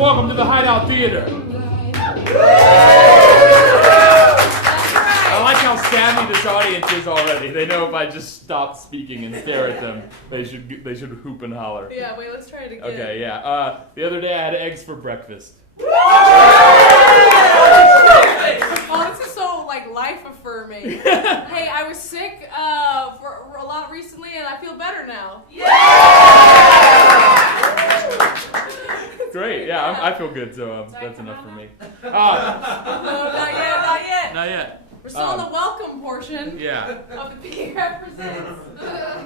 welcome to the Hideout Theater. I like how savvy this audience is already. They know if I just stop speaking and stare at them, they should hoop and holler. Yeah, wait, let's try it again. Okay, yeah. The other day I had eggs for breakfast. Oh, this is so, life affirming. Hey, I was sick for a lot recently, and I feel better now. Great, yeah, I feel good, so that's enough for me. No, not yet. Not yet. We're still in the welcome portion Yeah. of the P represents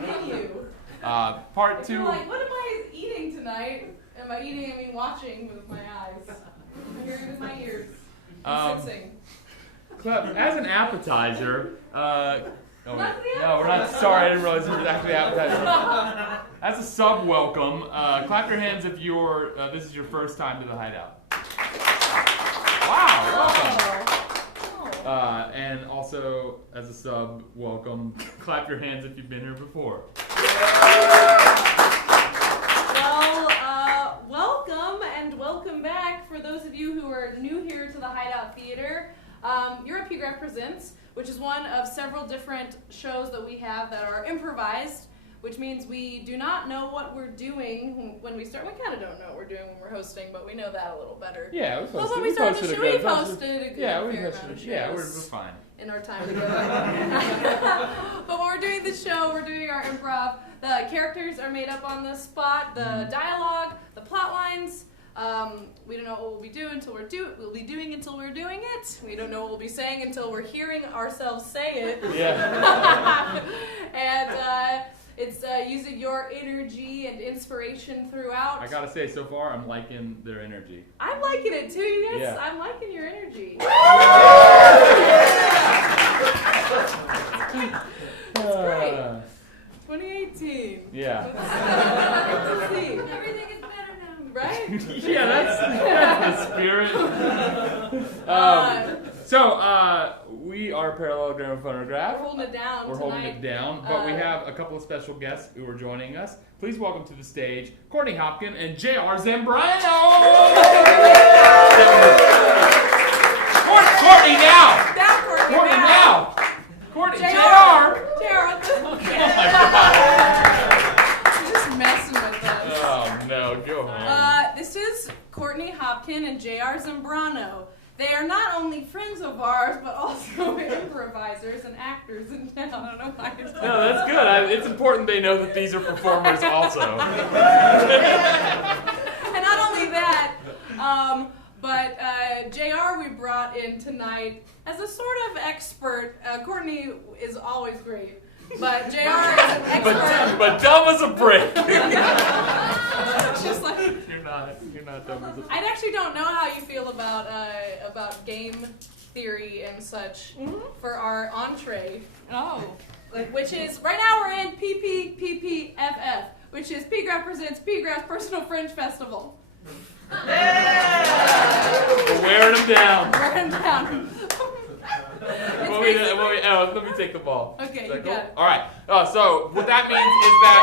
menu. Part 2. You're like, what am I eating tonight? Am I eating, I mean watching with my eyes. I'm hearing with my ears. I'm sensing. As an appetizer, Not the no, we're not. Sorry, I didn't realize you were actually appetizer. As a sub welcome, clap your hands if this is your first time to the Hideout. Wow, welcome. And also, as a sub welcome, clap your hands if you've been here before. Well, welcome and welcome back for those of you who are new here to the Hideout Theater. Improv Presents, which is one of several different shows that we have that are improvised, which means we do not know what we're doing when we start. We kind of don't know what we're doing when we're hosting, but we know that a little better. Yeah, we posted. Well, when we started the show, we posted a fair amount of shows. Yeah, we're fine. In our time together. But when we're doing the show, we're doing our improv. The characters are made up on the spot. The dialogue, the plot lines. We don't know what we'll be doing until we're doing it. We don't know what we'll be saying until we're hearing ourselves say it. Yeah. And it's using your energy and inspiration throughout. I gotta say, so far I'm liking their energy. I'm liking it too, you guys. Yeah. I'm liking your energy. That's great. 2018. Yeah. Let's see. Everything is better now, right? Yeah, that's the spirit. We are Parallelogramophonograph. We're holding it down. We're holding it down, but we have a couple of special guests who are joining us. Please welcome to the stage Courtney Hopkins and J.R. Zambrano. Courtney now. Courtney now. Courtney, J.R. J.R. You're just messing with us. Oh no, go home. This is Courtney Hopkins and J.R. Zambrano. They are not only friends of ours, but also improvisers and actors in town. I don't know why you're saying No, that's good. It's important they know that these are performers also. And not only that, but JR we brought in tonight as a sort of expert. Courtney is always great, but JR is an expert. But dumb as a brick. Just like You're not dumb as a brick. I actually don't know how you feel about game theory and such for our entree. Oh. Which is, right now we're in PPPPFF, which is P-Graph Presents P-Graph's Personal Fringe Festival. We're wearing them down. Wearing them down. Let me take the ball. Okay, Is you that got cool? it. All right. So what that means is that.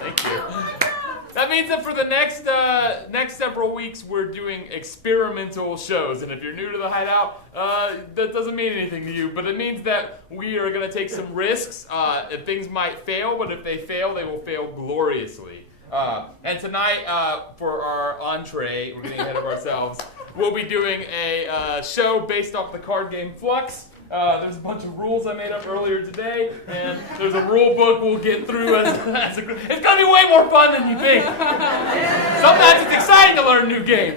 Thank you. That means that for the next several weeks, we're doing experimental shows. And if you're new to the Hideout, that doesn't mean anything to you. But it means that we are going to take some risks. Things might fail, but if they fail, they will fail gloriously. And tonight, for our entree, we're getting ahead of ourselves, we'll be doing a show based off the card game Fluxxx. There's a bunch of rules I made up earlier today, and there's a rule book we'll get through as a group. It's going to be way more fun than you think. Sometimes it's exciting to learn new games.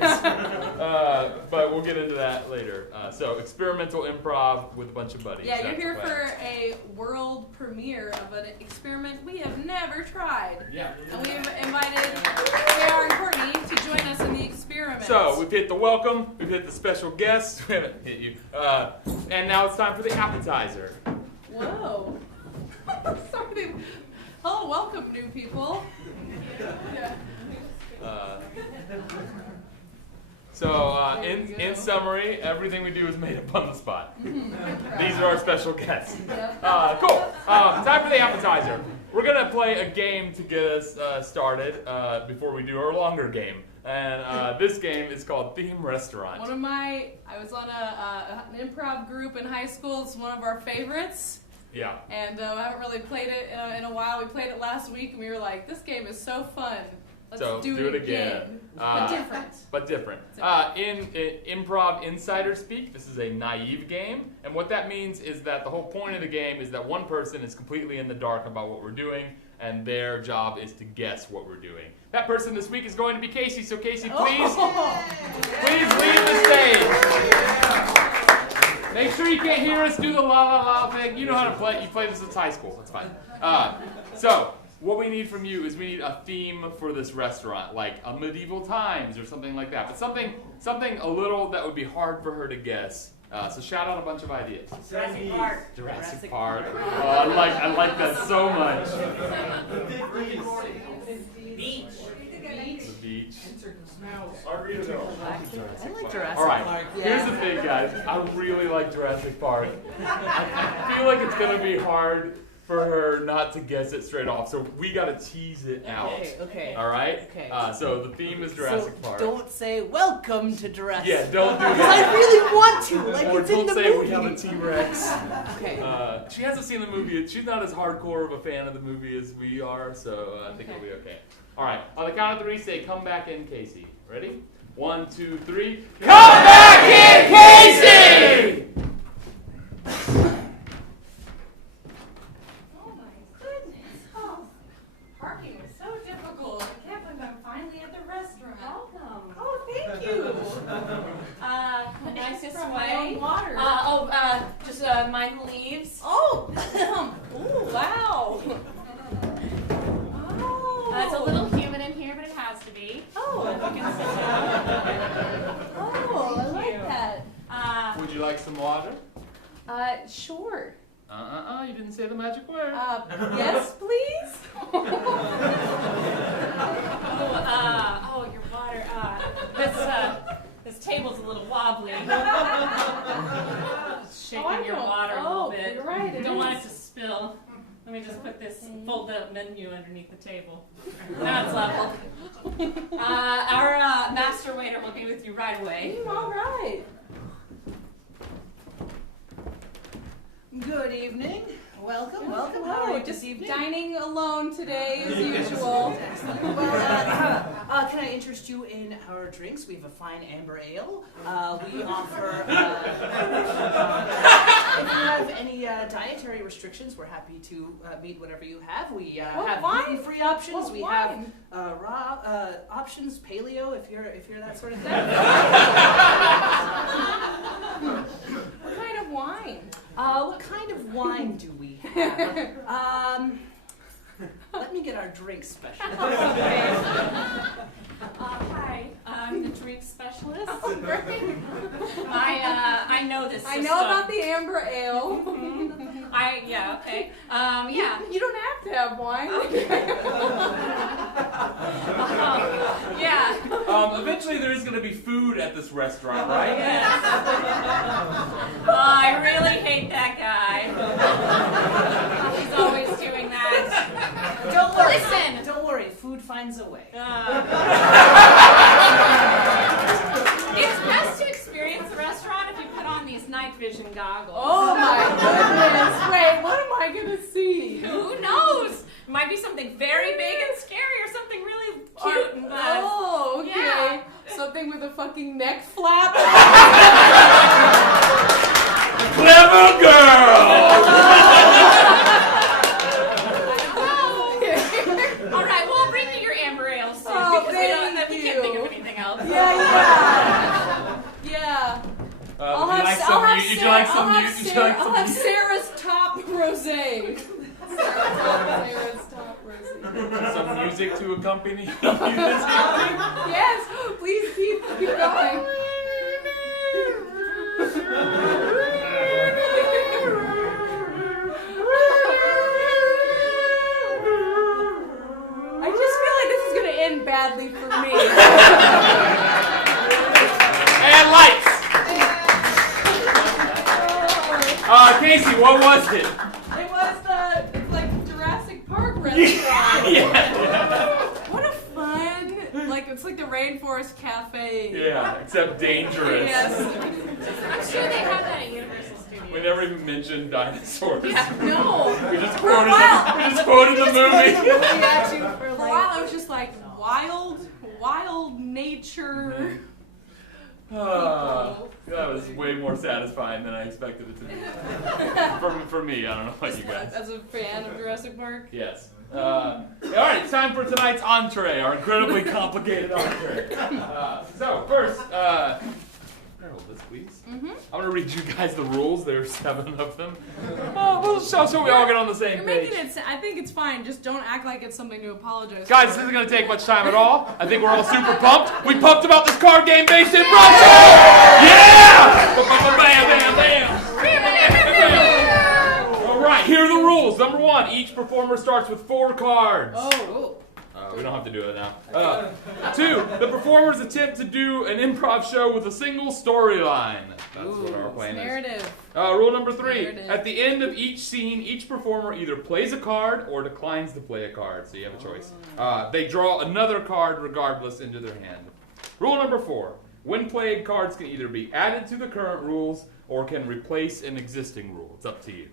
But we'll get into that later. So experimental improv with a bunch of buddies. Yeah, you're here for a world premiere of an experiment we have never tried. Yeah. And we've invited JR and Courtney to join us in the experiment. So we've hit the welcome, we've hit the special guests, we haven't hit you. And now it's time for the appetizer. Whoa. Sorry. Hello, welcome, new people. Yeah. In summary, everything we do is made up on the spot. These are our special guests. Cool. Time for the appetizer. We're going to play a game to get us started before we do our longer game. And this game is called Theme Restaurant. I was on an improv group in high school. It's one of our favorites. Yeah. And I haven't really played it in a while. We played it last week, and we were like, this game is so fun. Let's do it again. But different. In Improv Insider speak, this is a naive game. And what that means is that the whole point of the game is that one person is completely in the dark about what we're doing, and their job is to guess what we're doing. That person this week is going to be Casey. So Casey, please leave the stage. Make sure you can't hear us do the la la la thing. You know how to play. You played this since high school. That's fine. So what we need from you is we need a theme for this restaurant, like a medieval times or something like that. But something a little that would be hard for her to guess. So shout out a bunch of ideas. Jurassic Park. Jurassic Park. Oh, I like that so much. Beach. The beach. I like Jurassic All right, Park. here's the thing, guys. I really like Jurassic Park. I feel like it's going to be hard for her not to guess it straight off, so we got to tease it out. Okay. All right? Okay. So the theme is Jurassic Park. Don't say, welcome to Jurassic Yeah, don't do Because that. I really want to, like Or it's in don't the say movie. we have a T-Rex. Okay. She hasn't seen the movie. She's not as hardcore of a fan of the movie as we are, so I think it'll be okay. All right, on the count of three, say, come back in, Casey. Ready? 1, 2, 3. Come back in, Casey! Oh my goodness. Oh, parking was so difficult. I can't believe I'm finally at the restaurant. Welcome. Oh, thank you. Nicest from way. my own water. Just mind the leaves. Oh, ooh, wow. It's a little humid in here, but it has to be. Oh, You can sit down. oh, I like that. Would you like some water? Sure. You didn't say the magic word. Yes, please. Your water. This table's a little wobbly. Shaking your water a little bit. You're right. Don't want it to spill. Let me just put this fold-up menu underneath the table. Now it's level. Our master waiter will be with you right away. All right. Good evening. Welcome. How are Hello, you just this evening? dining alone today as usual. Well, can I interest you in our drinks? We have a fine amber ale. We offer, if you have any dietary restrictions, we're happy to meet whatever you have. We have gluten-free options. What we wine? have raw options, paleo, if you're that sort of thing. What kind of wine? What kind of wine do we have? Let me get our drink specialist. Hi, I'm the drink specialist. Oh, great. I know this I system. know about the amber ale. Okay. You don't have to have wine. Eventually there is going to be food at this restaurant, right? Yes. I really hate that guy. He's always doing that. Don't worry. Listen. Don't worry. Food finds a way. It's best to experience the restaurant if you put on these night vision goggles. Oh my goodness. Wait, what am I going to see? Who knows? It might be something very big and scary or something really cute and Oh, okay. Yeah. Something with a fucking neck flap. Clever girl! All right, well, bring me your amber ale soon Oh, because we can't think of anything else. Yeah. I'll have Sarah's top rosé. Sarah's top rosé. Some music to accompany this evening? Yes, please keep going. I just feel like this is going to end badly for me. And lights! Casey, what was it? It was it's like Jurassic Park restaurant. Yeah. What a fun, it's like the Rainforest Cafe. Yeah, except dangerous. Yes. I'm sure they have that at Universal Studios. We never even mentioned dinosaurs. No. We just For a quoted while. the movie. For a while, I was just like wild nature. That was way more satisfying than I expected it to be. For me, I don't know about you guys. As a fan of Jurassic Park. Yes. All right, it's time for tonight's entree, our incredibly complicated entree. So first, hold this, please. I'm going to read you guys the rules. There's 7 of them. So we all get on the same You're page. making it. I think it's fine. Just don't act like it's something to apologize Guys, for. this isn't going to take much time at all. I think we're all super pumped. We pumped about this card game based in Russia! Yeah! Bam, bam, bam! All right, here are the rules. Number 1, each performer starts with 4 cards. Oh. We don't have to do it now. 2, the performers attempt to do an improv show with a single storyline. That's what our plan is. Narrative. Rule number 3, Narrative. at the end of each scene, each performer either plays a card or declines to play a card, so you have a choice. They draw another card regardless into their hand. Rule number 4, when played, cards can either be added to the current rules or can replace an existing rule. It's up to you.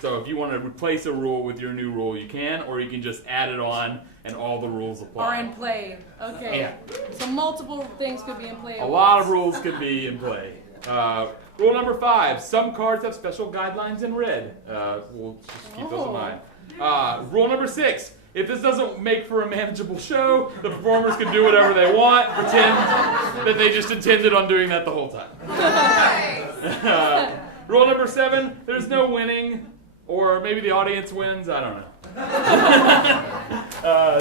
So if you want to replace a rule with your new rule, you can, or you can just add it on and all the rules apply. Are in play. Okay. Yeah. So multiple things could be in play. A lot of rules can be in play. Rule number 5, some cards have special guidelines in red. We'll just keep those in mind. Rule number 6, if this doesn't make for a manageable show, the performers can do whatever they want, pretend that they just intended on doing that the whole time. Rule number 7, there's no winning, or maybe the audience wins, I don't know.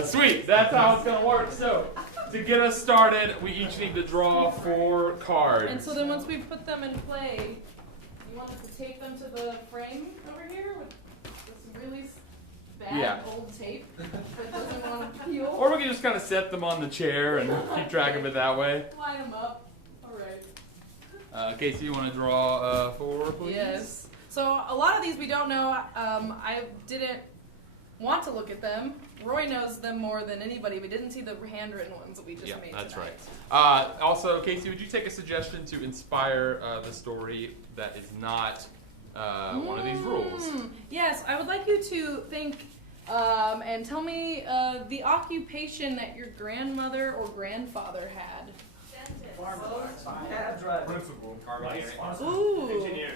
Sweet, that's how it's going to work. So, to get us started, we each need to draw 4 cards. And so then once we put them in play, you want us to tape them to the frame over here with this really bad old tape that doesn't want to peel. Or we can just kind of set them on the chair and keep track of it that way. Line them up. All right. Casey, you want to draw 4, please? Yes. So a lot of these we don't know. I didn't want to look at them. Roy knows them more than anybody. We didn't see the handwritten ones that we just made that's tonight. right. Also, Casey, would you take a suggestion to inspire the story that is not one of these rules? Yes, I would like you to think and tell me the occupation that your grandmother or grandfather had. Principal. Ooh. Engineer.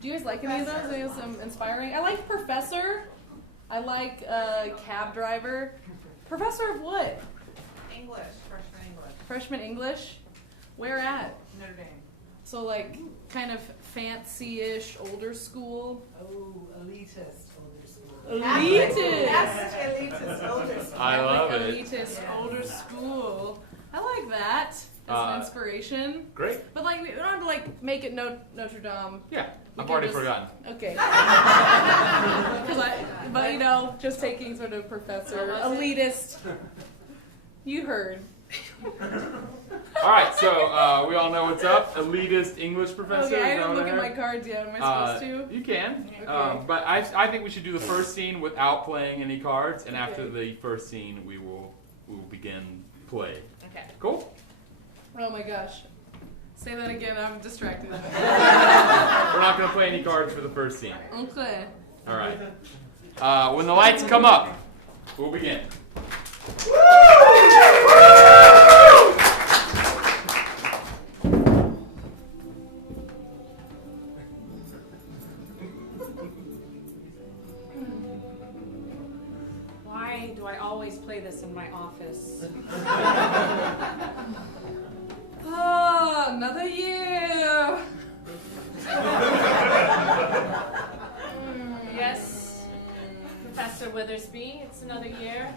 Do you guys like any of those? Any of those inspiring? I like professor. I like cab driver. Professor of what? English, freshman English. Freshman English. Where at? Notre Dame. So like kind of fancy-ish older school. Oh, elitist older school. Elitist. That's elitist older school. I love like it. elitist older school. I like that as an inspiration. Great. But like we don't have to like make it Notre Dame. Yeah, We I've can already just- forgotten. Okay. But you know, just taking sort of professor, elitist. You heard. All right, so we all know what's up. Elitist English professor. Okay, I is that didn't what look at heard? my cards yet. Am I supposed to? You can, Okay. but I think we should do the first scene without playing any cards, and after Okay. the first scene, we will begin play. Okay. Cool. Oh my gosh. Say that again. I'm distracted. We're not going to play any cards for the first scene. Okay. All right. When the lights come up, we'll begin. Why do I always play this in my office? Oh, another year. Yes, Professor Withersby, it's another year.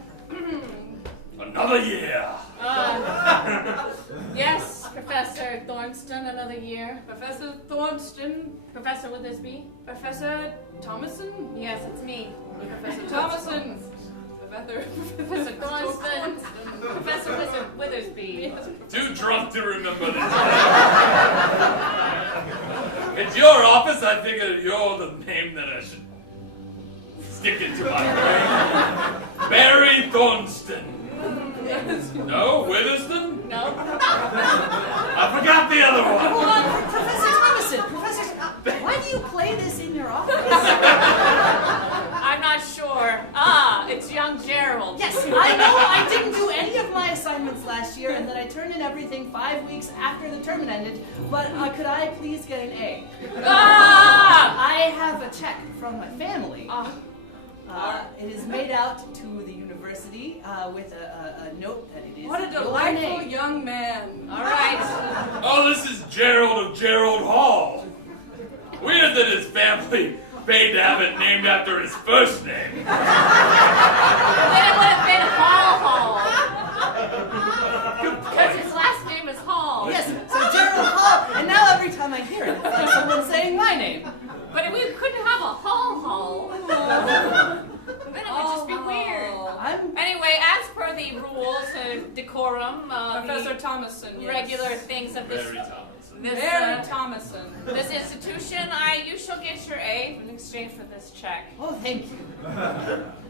Another year. Yes, Professor Thornston, another year. Professor Thornston. Professor Withersby? Professor Thomason. Yes, it's me. Professor Thomason. Professor Thornston. Professor Withersby. Too drunk to remember this. It's your office. I figured you're the name that I should stick into my brain. Barry Thornston. No, Witherston? No, I forgot the other one. Hold on, Professor Thomason. Professor, why do you play this in your office? I'm not sure. It's young Gerald. Yes, I know I didn't do any of my assignments last year, and that I turned in everything 5 weeks after the term ended, but could I please get an A? I have a check from my family. It is made out to the university with a note that it is What a your delightful name. young man. All right. Oh, this is Gerald of Gerald Hall. Weird that his family paid to have it named after his first name. Then it would have been Hall. Because his last name is Hall. Yes, so Gerald Hall, and now every time I hear it, it's like someone saying my name. But we couldn't have a Hall. Then it would just be weird. Anyway, as per the rules of decorum, Professor the Thomason, yes. regular things of this Mary Thomason. this institution, you shall get your A in exchange for this check. Oh, thank you.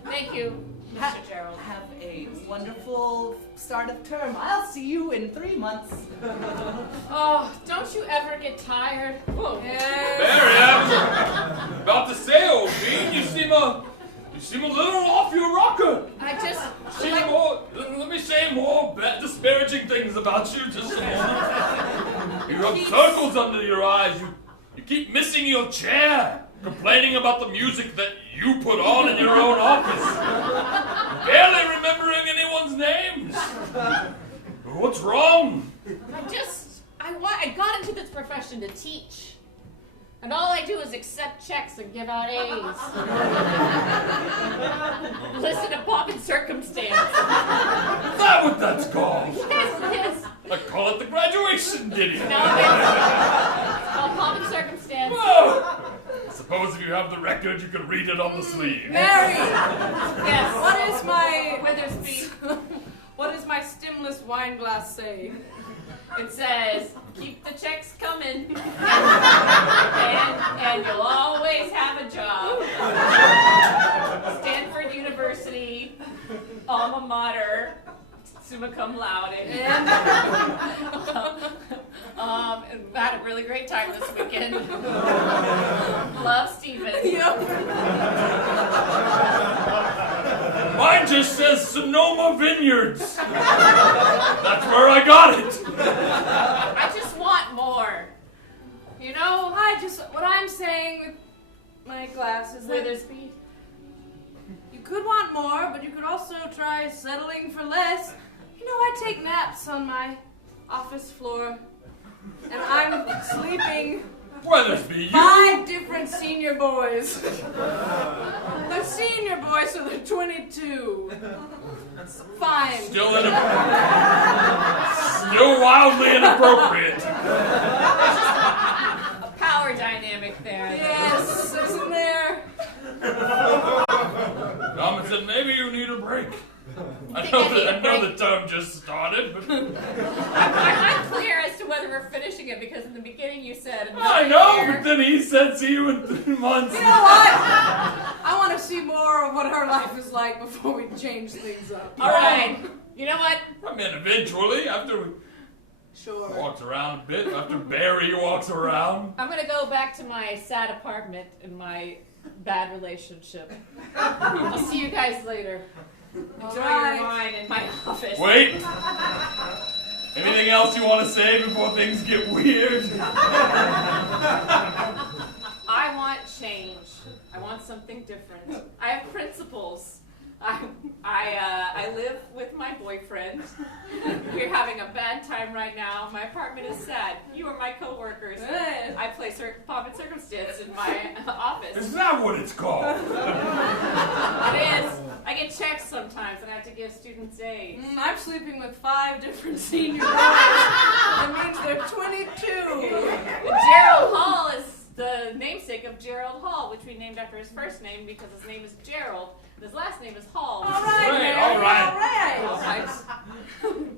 Thank you, Mr. Gerald. Have a wonderful start of term. I'll see you in 3 months. Oh, don't you ever get tired? Whoa. Barry, I was about to say, old bean, you seem a little off your rocker. Let me say more disparaging things about you just a moment. You have circles under your eyes. You keep missing your chair, complaining about the music that you put on in your own office. Barely remembering anyone's names. What's wrong? I got into this profession to teach. And all I do is accept checks and give out A's. Listen to pomp and circumstance. Is that what that's called? Yes, it is. I call it the graduation ditty. No, it's called pomp and circumstance. Whoa! Suppose if you have the record, you could read it on the sleeve. Mary, Yes. what is my Witherspoon? what does my stemless wine glass say? It says, keep the checks coming. and you'll always have a job. Stanford University, alma mater, summa cum laude. And had a really great time this weekend. Love Steven. Mine just says Sonoma Vineyards. That's where I got it. I just want more. You know, What I'm saying with my glass is that Witherspoon. you could want more, but you could also try settling for less. You know, I take naps on my office floor, and I'm sleeping Weathersby, you. 5 different senior boys. They're senior boys, so they're 22. Fine. Still wildly inappropriate. A power dynamic there. Yes, isn't there? Thomason, maybe you need a break. I know the term just started, but I'm not clear as to whether we're finishing it because in the beginning you said I know, but then he said see you in 3 months. You know what? I want to see more of what our life is like before we change things up. All right. You know what? I mean, eventually, after we Sure. walks around a bit, after Barry walks around. I'm gonna go back to my sad apartment and my bad relationship. I'll see you guys later. Enjoy your wine in my office. Wait! Anything else you want to say before things get weird? I want change. I want something different. I have principles. I live with my boyfriend. We're having a bad time right now. My apartment is sad. You are my coworkers. I play pomp and circumstance in my office. Is that what it's called? It is. I get checks sometimes and I have to give students A's. I'm sleeping with 5 different senior boys. That means they're 22. Gerald Hall is the namesake of Gerald Hall, which we named after his first name because his name is Gerald. His last name is Hall. All right, Right, Mary, all right. all right.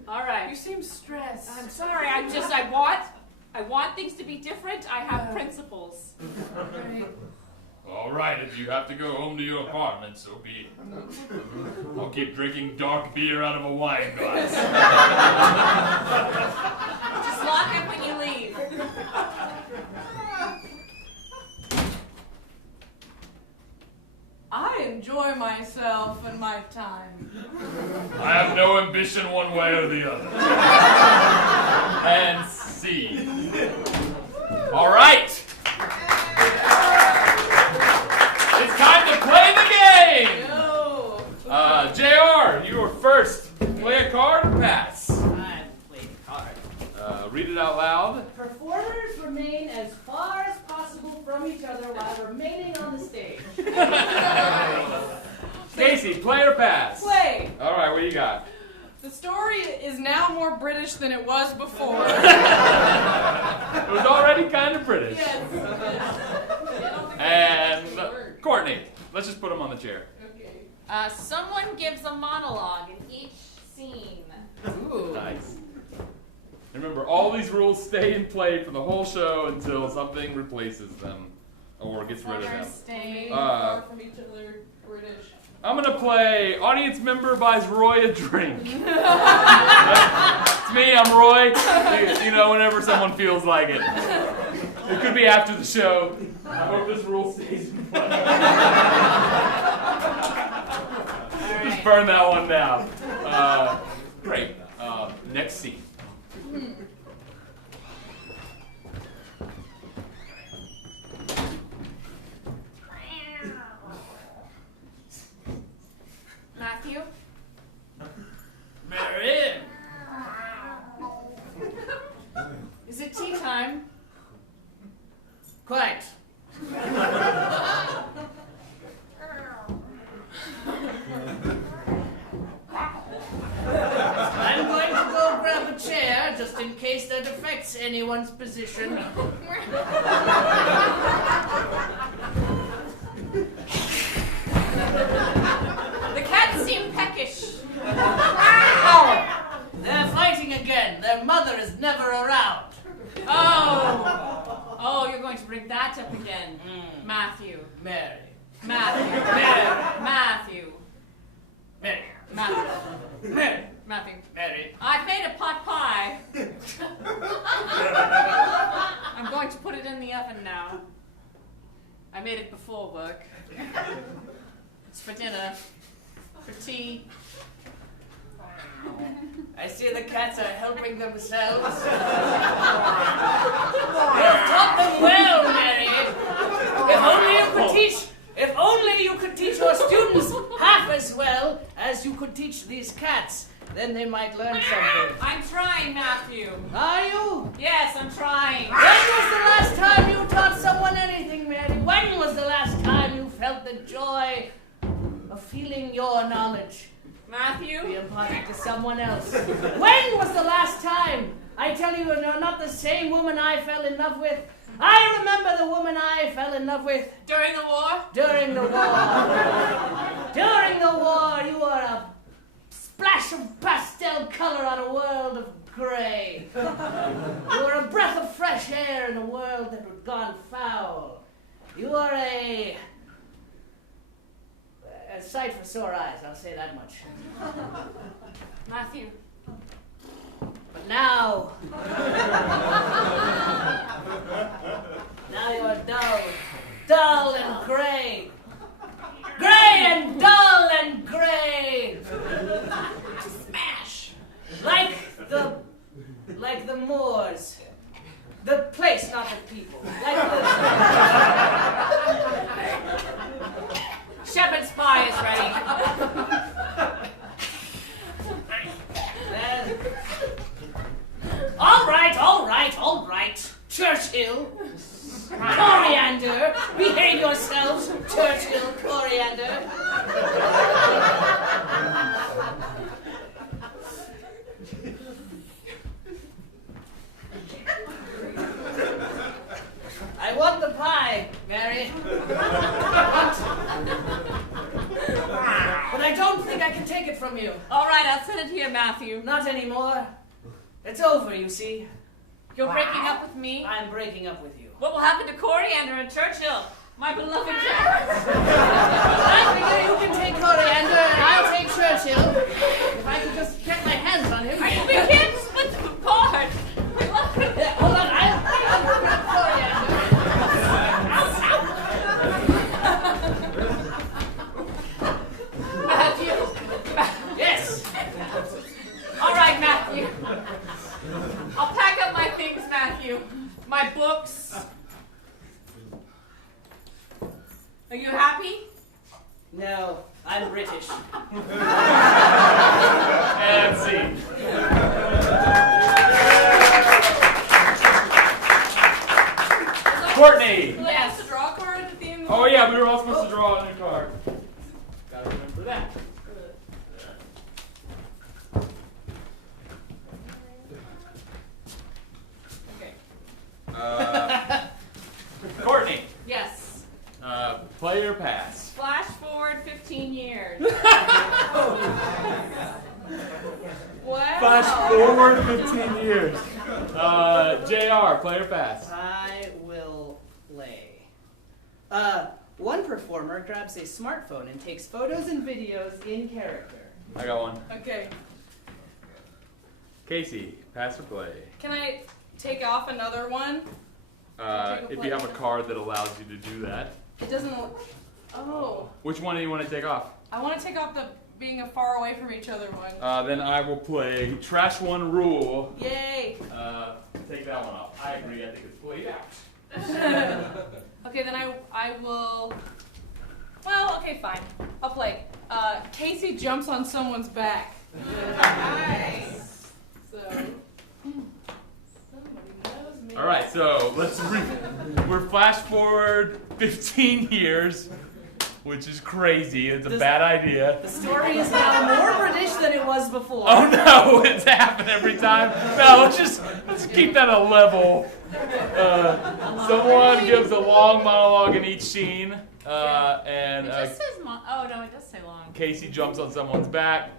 All right. You seem stressed. I'm sorry. I want things to be different. I have principles. Right. All right, if you have to go home to your apartment, so be it. I'll keep drinking dark beer out of a wine glass. Just lock it when you leave. I enjoy myself and my time. I have no ambition one way or the other. And C. All right. It's time to play the game. Yo. JR, you are first. Play a card or pass? I'm playing card. Read it out loud. Performers remain as far as possible from each other while remaining on the stage. Casey, play or pass? Play. All right, what do you got? The story is now more British than it was before. It was already kind of British. Yes. And Courtney, let's just put him on the chair. Okay. Someone gives a monologue in each scene. Ooh. Nice. Remember, all these rules stay in play for the whole show until something replaces them or gets rid of them. Stay. Far from each other, British. I'm gonna play audience member buys Roy a drink. It's me, I'm Roy. You know, whenever someone feels like it. It could be after the show. I hope this rule stays in play. Just burn that one down. Great. Next scene. Matthew? Mary? Is it tea time? Quite. I'm going to go grab a chair just in case that affects anyone's position. The cats seem peckish. They're fighting again. Their mother is never around. Oh, you're going to bring that up again. Matthew. Mary. Matthew. Mary. Matthew. Mary. Matthew. Mary. Matthew. Mary. I've made a pot pie. I'm going to put it in the oven now. I made it before work. It's for dinner. For tea. I see the cats are helping themselves. You've taught them well, Mary. If only you could teach your students half as well as you could teach these cats, then they might learn something. I'm trying, Matthew. Are you? Yes, I'm trying. When was the last time you taught someone anything, Mary? When was the last time you felt the joy of feeling your knowledge Matthew? be imparted to someone else? When was the last time? I tell you, you're not the same woman I fell in love with. I remember the woman I fell in love with. During the war? During the war. During the war, you were a splash of pastel color on a world of gray. You were a breath of fresh air in a world that had gone foul. You are a sight for sore eyes, I'll say that much. Matthew. But now you're dull and gray. Gray and dull and gray. Smash! Like the moors. The place, not the people. Like the... Shepherd's pie is ready. All right. Churchill. Coriander. Behave yourselves. Churchill, Coriander. I want the pie, Mary. But I don't think I can take it from you. All right, I'll send it here, Matthew. Not anymore. It's over, you see. You're breaking up with me? I'm breaking up with you. What will happen to Coriander and Churchill? My beloved jacket. I figure you can take Coriander and I'll take Churchill. If I could just get my hands on him. We can't split them apart. We love it. Yeah, hold on, I'll grab Coriander. Matthew. Yes. All right, Matthew. I'll pack up my things, Matthew. My books. Are you happy? No, I'm British. And scene. Courtney. Yes. To draw a card at the end. Oh yeah, we were all supposed to draw a new card. Gotta remember that. Okay. Courtney. Yes. Play or pass? Flash forward 15 years. Wow. Flash forward 15 years. JR, play or pass? I will play. One performer grabs a smartphone and takes photos and videos in character. I got one. Okay. Casey, pass or play? Can I take off another one? If you have a card that allows you to do that. It doesn't. Oh. Which one do you want to take off? I want to take off the being a far away from each other one. Then I will play Trash One Rule. Yay. Take that one off. I agree. I think it's played out. Okay, then I will. Well, okay, fine. I'll play. Casey jumps on someone's back. Nice. So. Somebody knows me. All right, so we're flash forward 15 years, which is crazy. It's a bad idea. The story is now more British than it was before. Oh no, it's happened every time. No, let's keep that a level. Someone gives a long monologue in each scene, and It just says oh no, it does say long. Casey jumps on someone's back,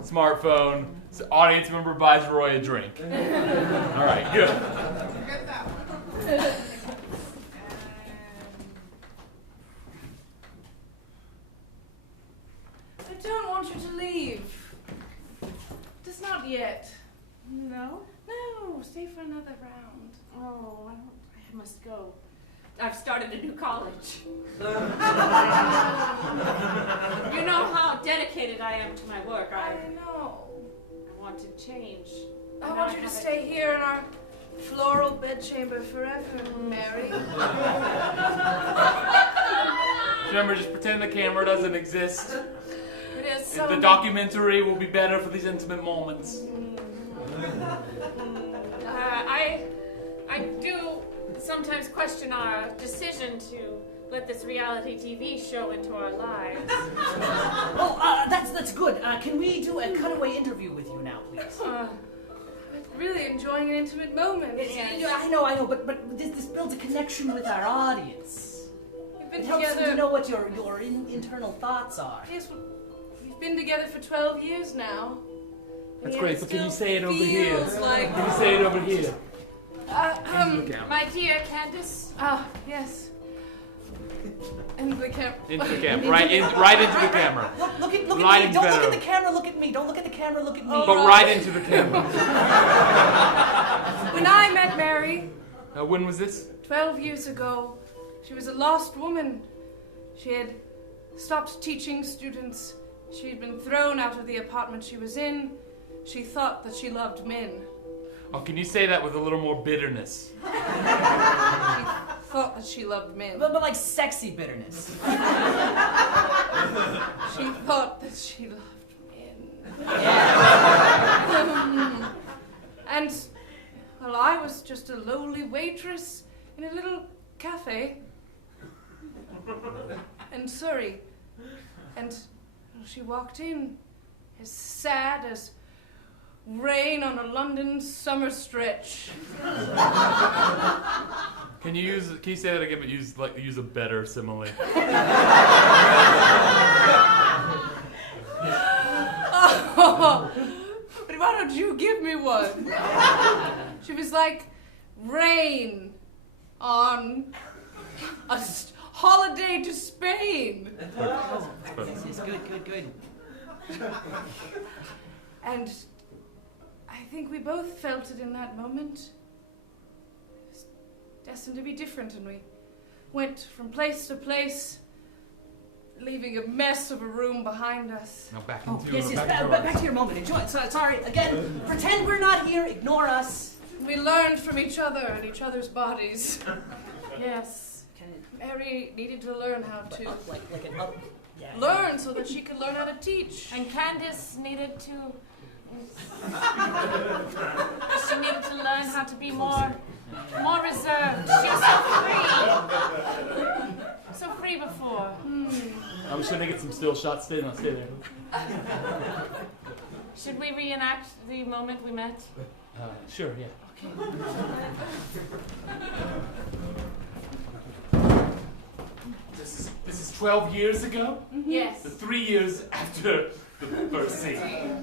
smartphone, audience member buys Roy a drink. All right, good. Get that one. I don't want you to leave. Just not yet. No? No, stay for another round. Oh, I must go. I've started a new college. You know how dedicated I am to my work. I know. I want to change. I want you to stay here in our floral bedchamber forever, Mary. Remember, just pretend the camera doesn't exist. It is The so. documentary will be better for these intimate moments. I do sometimes question our decision to let this reality TV show into our lives. Oh, that's good. Can we do a cutaway interview with you now, please? Really enjoying an intimate moment. I know, but this builds a connection with our audience. We've been It helps together. them to know what your internal thoughts are. Yes, we've been together for 12 years now. That's And great, yet but can you still say it over here? feels like- Can you say it over here? My dear Candace. Yes. Into the camera. Into the camera. Right into the camera. Look at me. Lighting's Don't look better. at the camera. Look at me. Don't look at the camera. Look at me. But right into the camera. When I met Mary, When was this? 12 years ago, she was a lost woman. She had stopped teaching students. She had been thrown out of the apartment she was in. She thought that she loved men. Oh, can you say that with a little more bitterness? She thought that she loved men. But like sexy bitterness. She thought that she loved men. And, well, I was just a lowly waitress in a little cafe in Surrey. And she walked in as sad as rain on a London summer stretch. Can you say that again, but use a better simile? Oh, but why don't you give me one? She was like rain on a holiday to Spain. Yes, good. And I think we both felt it in that moment. It was destined to be different, and we went from place to place, leaving a mess of a room behind us. Now back Oh, into yes, back to back to your moment. Enjoy it. Sorry, again, pretend we're not here. Ignore us. We learned from each other and each other's bodies. Yes. Can it, Mary needed to learn how to like an up? Yeah. learn so that she could learn how to teach. And Candace needed to. She needed to learn how to be more reserved. She was so free before. I'm just gonna get some still shots. Stay there. Should we reenact the moment we met? Sure, yeah. This is 12 years ago? Yes. So 3 years after the first scene.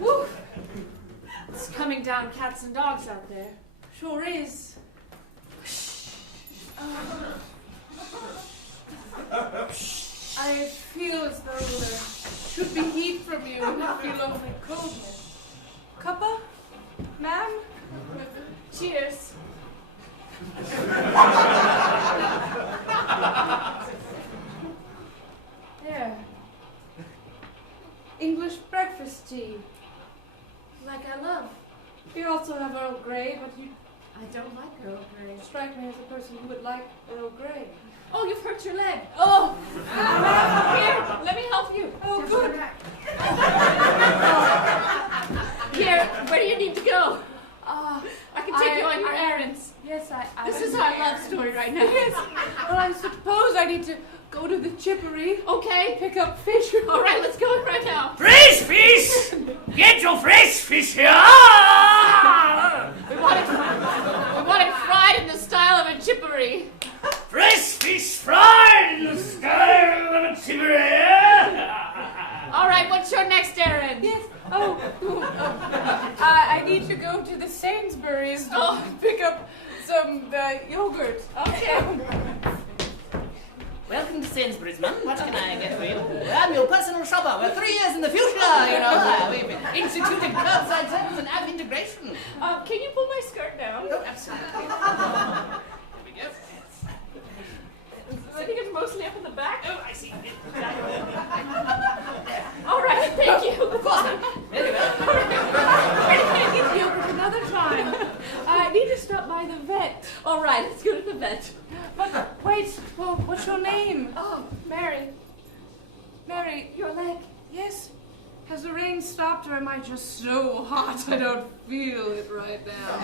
Woo. It's coming down cats and dogs out there. Sure is. I feel as though there should be heat from you, and I feel only coldness. Cuppa? Ma'am? Cheers. There. English breakfast tea. Like I love. We also have Earl Grey, but you I don't like Earl Grey. strike me as a person who would like Earl Grey. Oh, you've hurt your leg. Oh, here, let me help you. Oh, good. Here, where do you need to go? I can take you on your errands. Yes, I This is our love story right now. Yes. Well, I suppose I need to go to the chippery. Okay. Pick up fish. All right, let's go right now. Fresh fish! Get your fresh fish here! We want it fried in the style of a chippery. Fresh fish fried in the style of a chippery! All right, what's your next errand? Yes. I need to go to the Sainsbury's to pick up some yogurt. Okay. Welcome to Sainsbury's, man. What can I get for you? I'm your personal shopper. We're 3 years in the future, you know. We've instituted curbside service and app integration. Can you pull my skirt down? Oh, absolutely. Here we go. I think it's mostly up in the back. Oh, I see. All right, thank you. Of course. There you go. I can't get yogurt another time. I need to stop by the vet. All right, let's go to the vet. But wait, well, what's your name? Oh, Mary. Mary, your leg. Yes. Has the rain stopped, or am I just so hot I don't feel it right now?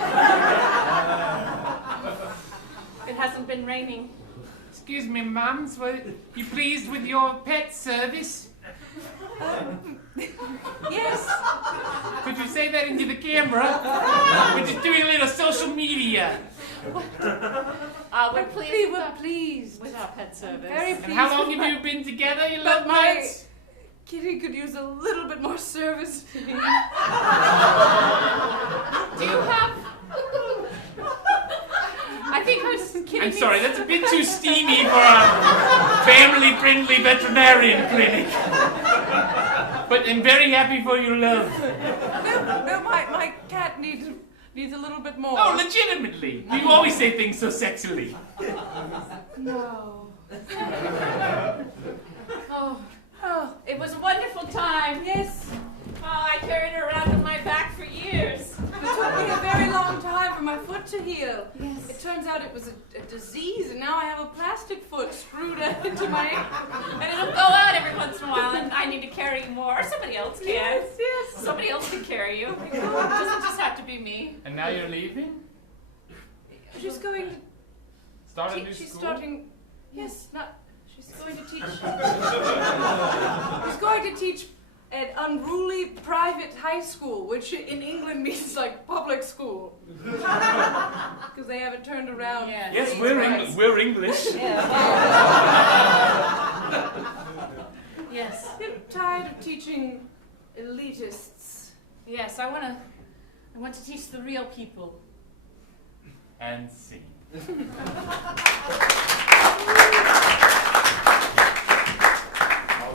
it hasn't been raining. Excuse me, mums, were you pleased with your pet service? Yes. Could you say that into the camera? We're just doing a little social media. We're pleased Please. with our pet service. Very pleased. And how long with have you been together, you love my pets? kitty could use a little bit more service. Do you have... I think our kitty I'm sorry, that's a bit too steamy for a family-friendly veterinarian clinic. But I'm very happy for your love. No, my cat needs a little bit more. Oh, legitimately. You always say things so sexily. No. Oh, it was a wonderful time. Yes. Oh, I carried her around on my back for years. It took me a very long time for my foot to heal. Yes. It turns out it was a disease, and now I have a plastic foot screwed into my... And it'll go out every once in a while, and I need to carry you more. Or somebody else can. Yes. Somebody else can carry you. It doesn't just have to be me. And now you're leaving? She's going to... Start a new She's school? starting... Yes, not... She's going to teach... She's going to teach at unruly private high school, which in England means like public school. Because they haven't turned around. Yes, we're English. Yes. I'm tired of teaching elitists. Yes, I want to teach the real people. And scene. All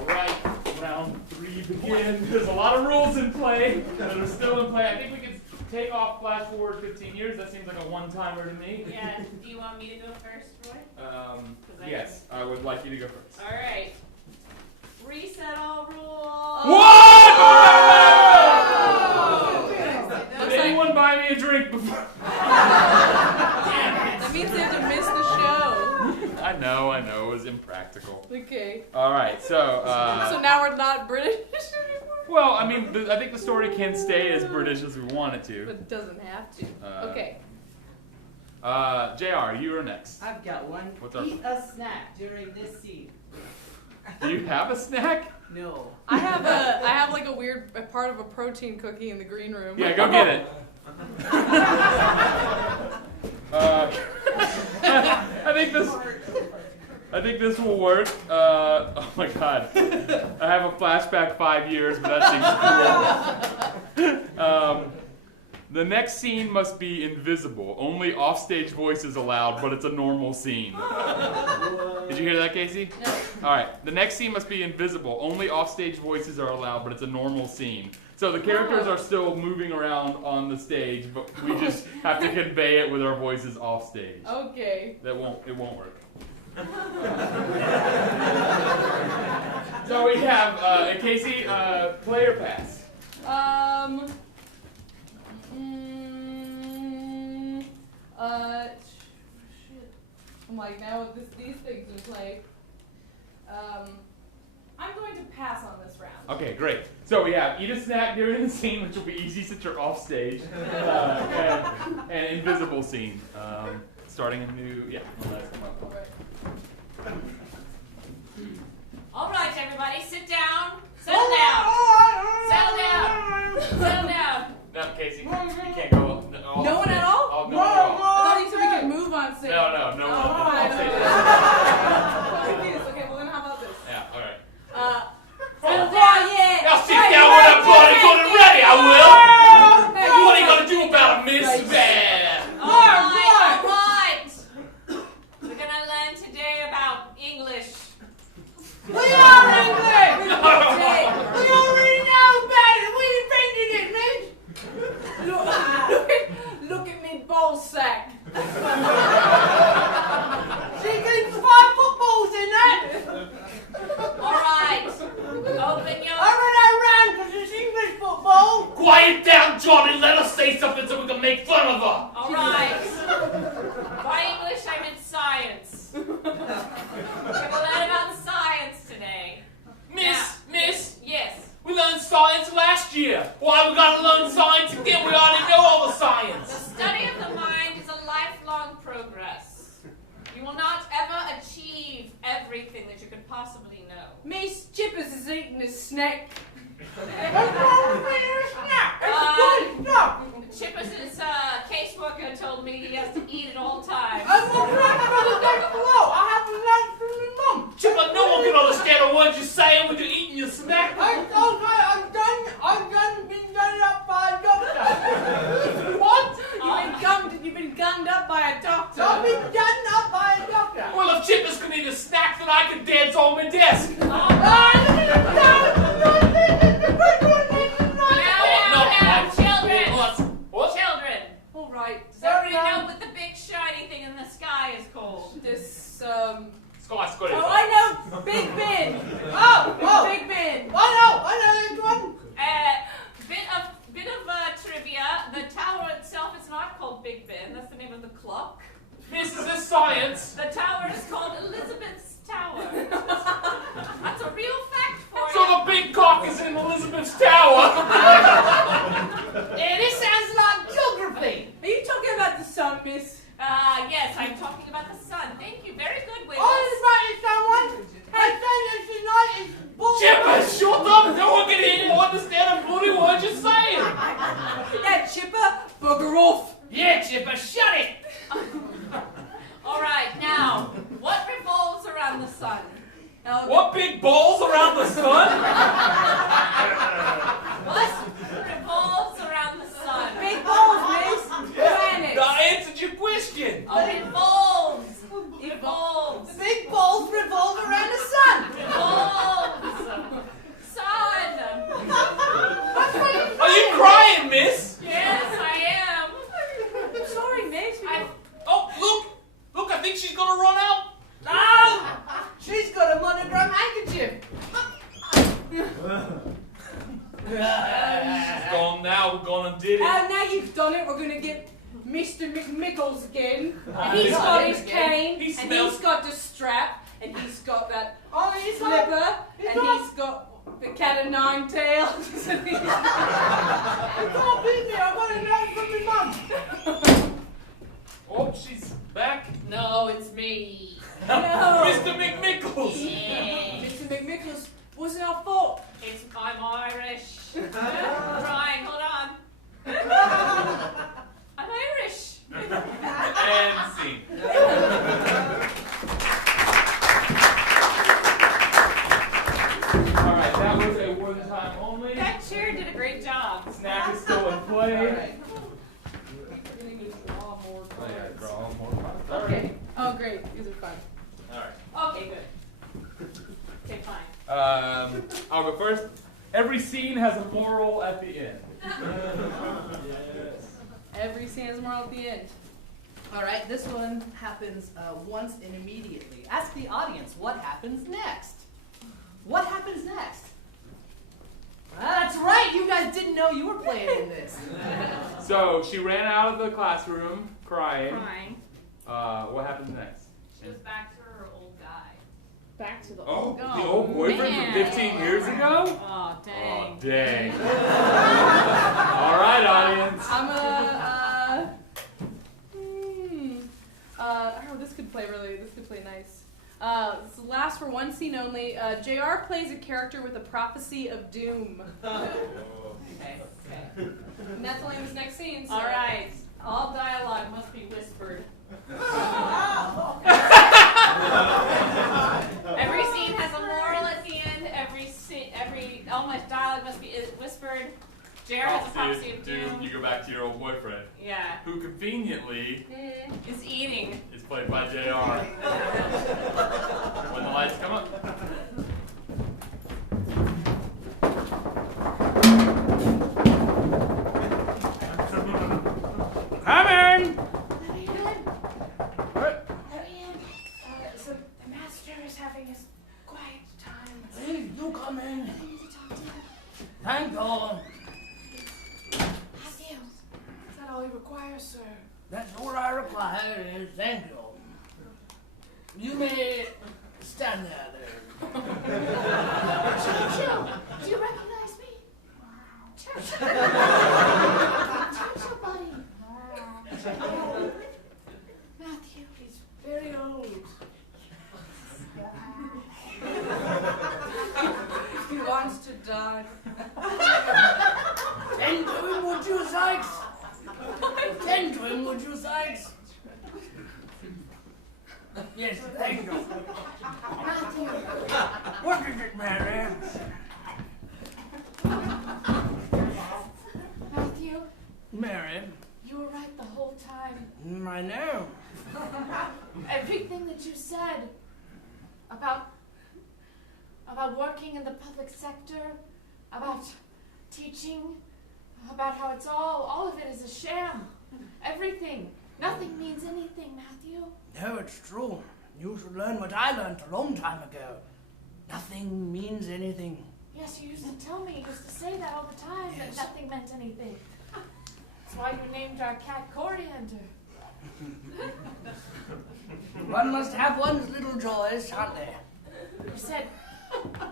right, round 3 begins. There's a lot of rules in play that are still in play. I think we can take off flash forward 15 years. That seems like a one-timer to me. Yeah. Do you want me to go first, Roy? Yes, I would like you to go first. All right. Reset all rules. What? Oh! Did anyone buy me a drink before? That means they have to miss the show. I know, it was impractical. Okay. All right, so. So now we're not British anymore? Well, I mean, I think the story can stay as British as we want it to. But it doesn't have to. Okay. JR, you are next. I've got one. What's up? Eat a snack during this scene. Do you have a snack? No. I have like a weird part of a protein cookie in the green room. Yeah, go get it. I think this will work. Oh my god. I have a flashback 5 years, but that seems cool. The next scene must be invisible. Only offstage voices allowed, but it's a normal scene. Did you hear that, Casey? No. All right. The next scene must be invisible. Only offstage voices are allowed, but it's a normal scene. So the characters are still moving around on the stage, but we just have to convey it with our voices off stage. Okay. It won't work. So we have Casey, player pass. Shit. I'm like, now with these things in play. I'm going to pass on this round. Okay, great. So we have eat a snack during the scene, which will be easy since you're off stage, and invisible scene. Starting a new, All right, everybody, sit down. Settle down. Settle down. Settle down. No, Casey, you can't go. No one at all? Oh, no one at all. I thought you said we could move on stage. No, off stage. Okay, well then how about this? Yeah, all right. Settle down. Yeah. I'll sit down when I'm good and ready, I will. What are you going to do about a miss? All right. We're going to learn today about English. We are English! We already know about it! We invented it, Mitch! Look at me ball sack. She can 5 footballs in that! All right. Open your... I run out round because it's English football! Quiet down, Johnny. Let us say something so we can make fun of her. All right. By English, I meant science. We're going to learn about science today. Miss, Yes. we learned science last year. Why we gotta learn science again? We already know all the The science. study of the mind is a lifelong progress. You will not ever achieve everything that you could possibly know. Miss Chippers is eating his snack. What's wrong with eating a snack? It's good stuff! Chippers' caseworker told me he has to eat at all times. And what's wrong for the day below? I haven't learned from my mum! Chipper, no one can understand a word you're saying when you're eating your snack. I'm been done up by a doctor! What? You've been gummed up by a doctor. I've been done up by a doctor! Well, if Chippers can eat a snack, then I can dance on my desk. Children! What? Children! All right. Does everybody know what the big shiny thing in the sky is called? This Sky, Oh, I know. Big Ben. Oh! Big Ben. I know this one! Bit of trivia. The tower itself is not called Big Ben. That's the name of the clock. Miss, is this science? The tower is called Elizabeth's Tower. That's a real fact for you. So the big cock is in Elizabeth's tower. Yeah, this sounds like geography! Are you talking about the sun, Miss? Yes, I'm talking about the sun. Thank you. Very good, Wiggles. I was writing someone! I said that tonight is bull! Chipper, shut up! No one can hear or understand a bloody word you're saying. Yeah, Chipper, bugger off. Yeah, Chipper, shut it. All right, now, what revolves around the sun? What big balls around the sun? What revolves around the sun? Big balls, Miss. Planet. I answered your question. Oh, it revolves on it, we're gonna get Mr. McMickles again. And He's he's got his cane, He and smells- he's got the strap, and he's got that he's slipper, and he's got the cat o' nine tails. You can't beat me. I got a note from my mum. Oh, she's back. No, it's me. No. Mr. McMickles. Yeah. Mr. McMickles wasn't our fault. I'm Irish. I'm trying, hold on. I'm Irish. And scene. All right, that was a one time only. That chair did a great job. Snack is still in play. All right. We're gonna draw more I gotta cards. draw more cards. All Okay. right. Oh, great. These are fun. All right. Okay, good. Okay, fine. I'll go first. Every scene has a moral at the end. Every scene has a moral at the end. All right, this one happens once and immediately. Ask the audience what happens next. What happens next? That's right, you guys didn't know you were playing in this. So she ran out of the classroom crying. Crying. What happens next? She goes back to her old guy. Back to the Oh, old. the old boyfriend from 15 years ago? Oh, dang. Oh, dang. All right, audience. I'm oh, this could play nice. This will last for one scene only. JR plays a character with a prophecy of doom. Okay. And that's only this next scene. So. All right. All dialogue must be whispered. Every scene has a moral at the end. All my dialogue must be whispered. Jared has a prophecy of doom. You go back to your old boyfriend, Yeah. who conveniently Is eating. is played by JR. When the lights come up. Coming! So the master is having his quiet time. Please do come in. Thank God. Is that all he requires, sir? That's all I require is thank you. You may stand there. Churchill, do you recognize me? Churchill. Churchill, buddy. Matthew. He's very old. He wants to die. Tend to him, would you, Sykes? Tend to him, would you, Sykes? Yes, thank you. Matthew. What is it, Mary? Matthew, Mary? you were right the whole time. I know. Everything that you said about working in the public sector, about teaching, about how it's all of it is a sham. Everything. Nothing means anything, Matthew. No, it's true. You should learn what I learned a long time ago. Nothing means anything. Yes, you used to tell me, you used to say that all the time, Yes. that nothing meant anything. That's why you named our cat Coriander. One must have one's little joys, aren't they? You said,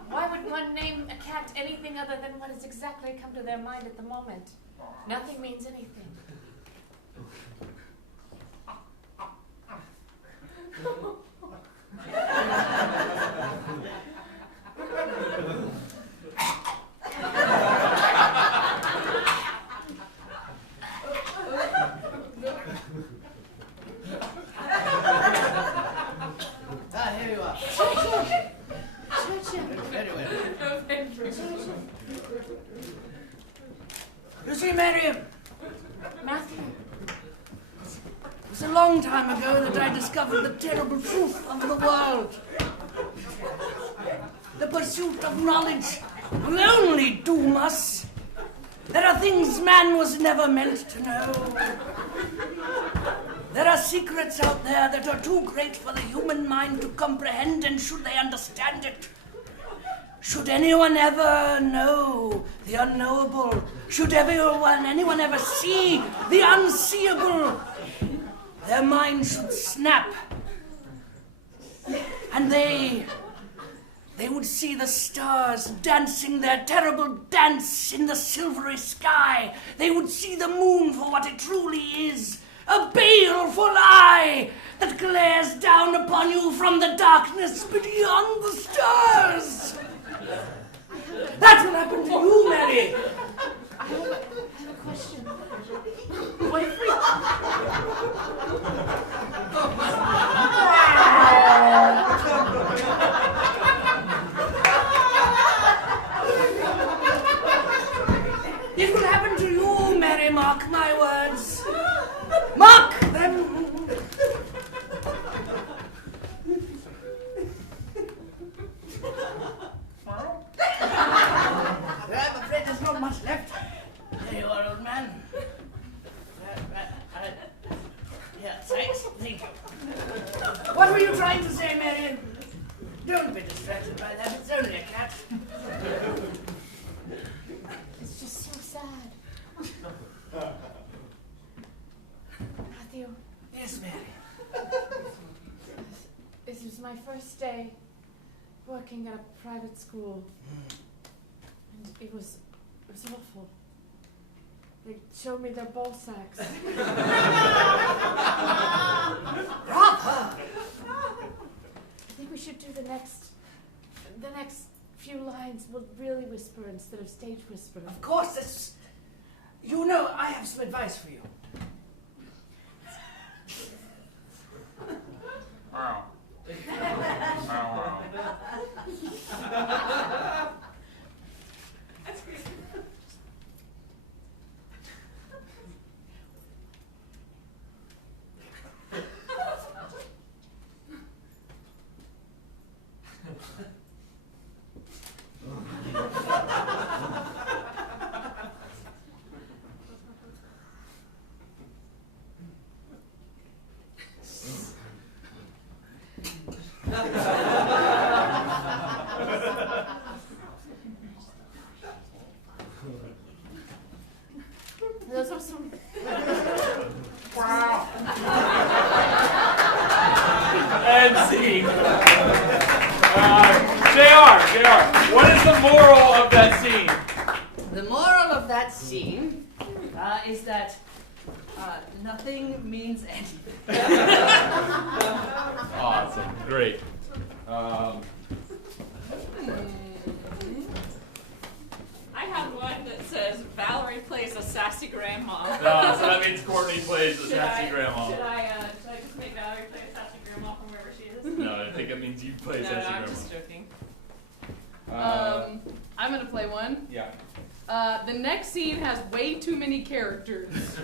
why would one name a cat anything other than what has exactly come to their mind at the moment? Nothing means anything. Here you are. Churchill. Very well. Churchill. You see, Mary, Matthew. it was a long time ago that I discovered the terrible truth of the world. The pursuit of knowledge will only doom us. There are things man was never meant to know. There are secrets out there that are too great for the human mind to comprehend, and should they understand it, should anyone ever know the unknowable, should anyone ever see the unseeable, their minds should snap. And they would see the stars dancing their terrible dance in the silvery sky. They would see the moon for what it truly is, a baleful eye that glares down upon you from the darkness beyond the stars. That's what happened to you, Mary. I have a question. It will happen to you, Mary, mark my words. Mark them. I'm afraid there's not much left. There you are, old man. Yeah, thanks. Thank you. What were you trying to say, Marion? Don't be distracted by that. It's only a cat. It's just so sad. Matthew, Yes, Mary. this was my first day working at a private school. And it was awful. They showed me their ball sacks. Bravo! I think we should do the next few lines will really whisper instead of stage whisper. Of course, that's... You know, I have some advice for you. Wow. Those are some. Wow. And scene. JR, what is the moral of that scene? The moral of that scene is that nothing means anything. Awesome, great. I have one that says Valerie plays a sassy grandma. So that means Courtney plays the sassy grandma. Should I just make Valerie play a sassy grandma from wherever she is? No, I think it means you play No, sassy I'm grandma. just joking. I'm gonna play one. Yeah. The next scene has way too many characters.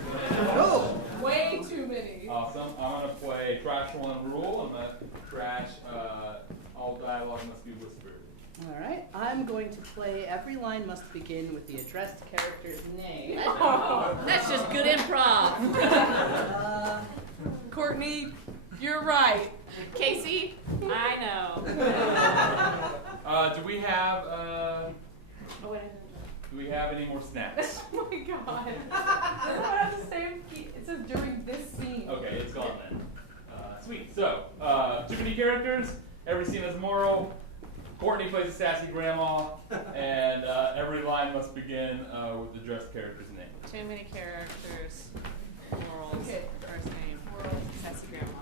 Oh! Way too many. Awesome. I'm gonna play Trash One Rule. I'm gonna trash all dialogue must be whispered. All right, I'm going to play Every Line Must Begin with the addressed character's name. That's just good improv. Courtney, you're right. Casey, I know. Do we have Oh, wait, do we have any more snacks? Oh my god. I don't have the same key. It says during this scene. Okay, it's gone then. Sweet. So, too many characters. Every scene has a moral. Courtney plays a sassy grandma, and every line must begin with the dressed character's name. Too many characters. Morals. Okay. First name. Morals. Sassy grandma.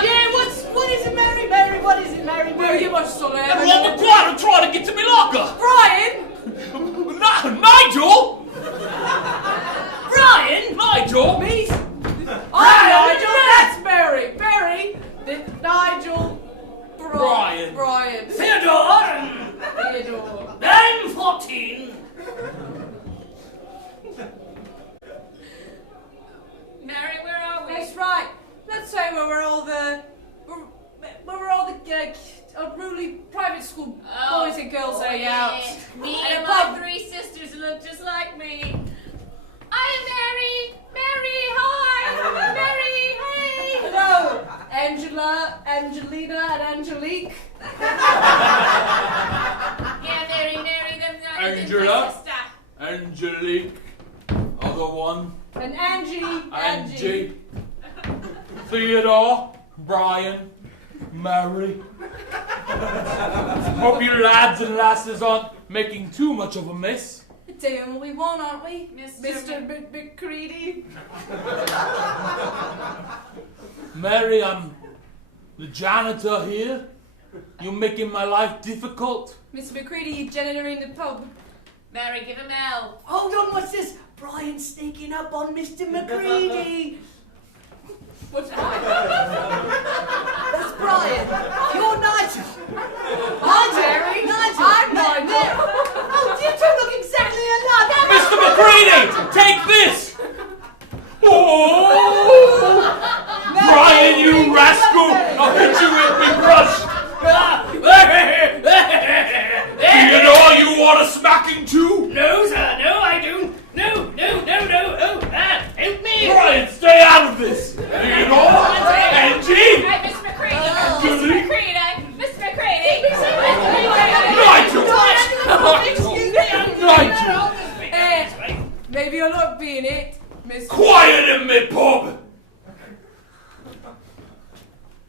Yeah, what is it, Mary? Mary, what is it, Mary? Mary, you must slow down. Everyone be quiet, I'm trying to get to me locker! Brian! Nigel! Brian! Nigel! Me? Nigel, that's Barry. Barry, Nigel, Brian. Brian. Theodore! Theodore. I'm 14. Mary, where are we? That's right. Let's say where we're all the unruly private school boys and girls hang out. Me At and a my pub. 3 sisters look just like me. I am Mary. Mary Angelina and Angelique. Yeah, Mary, them not Angela. my sister. Angelique. Other one. And Angie. Theodore. Brian. Mary. Hope you lads and lasses aren't making too much of a mess. Doing what we want, aren't we? Mr. McCready. Mary, I'm the janitor here. You're making my life difficult. Mr. McCready, you janitor in the pub. Mary, give him L. Hold on, what's this? Brian sneaking up on Mr. McCready. What's Brian? That's Brian. You're Nigel. I'm Mary. Nigel. I'm Nigel. Oh, you two look exactly alike. Mr. McCready, take this! Oh! Brian, you rascal! I'll hit you with me brush! Theodore, you want a smacking too? No, sir. No, I do. No. Oh, help me. Brian, stay out of this! Theodore! Angie! Hi, Miss McCready. Angelique. Miss McCready. Nigel! Maybe you're not being it, Miss. Quiet in me pub!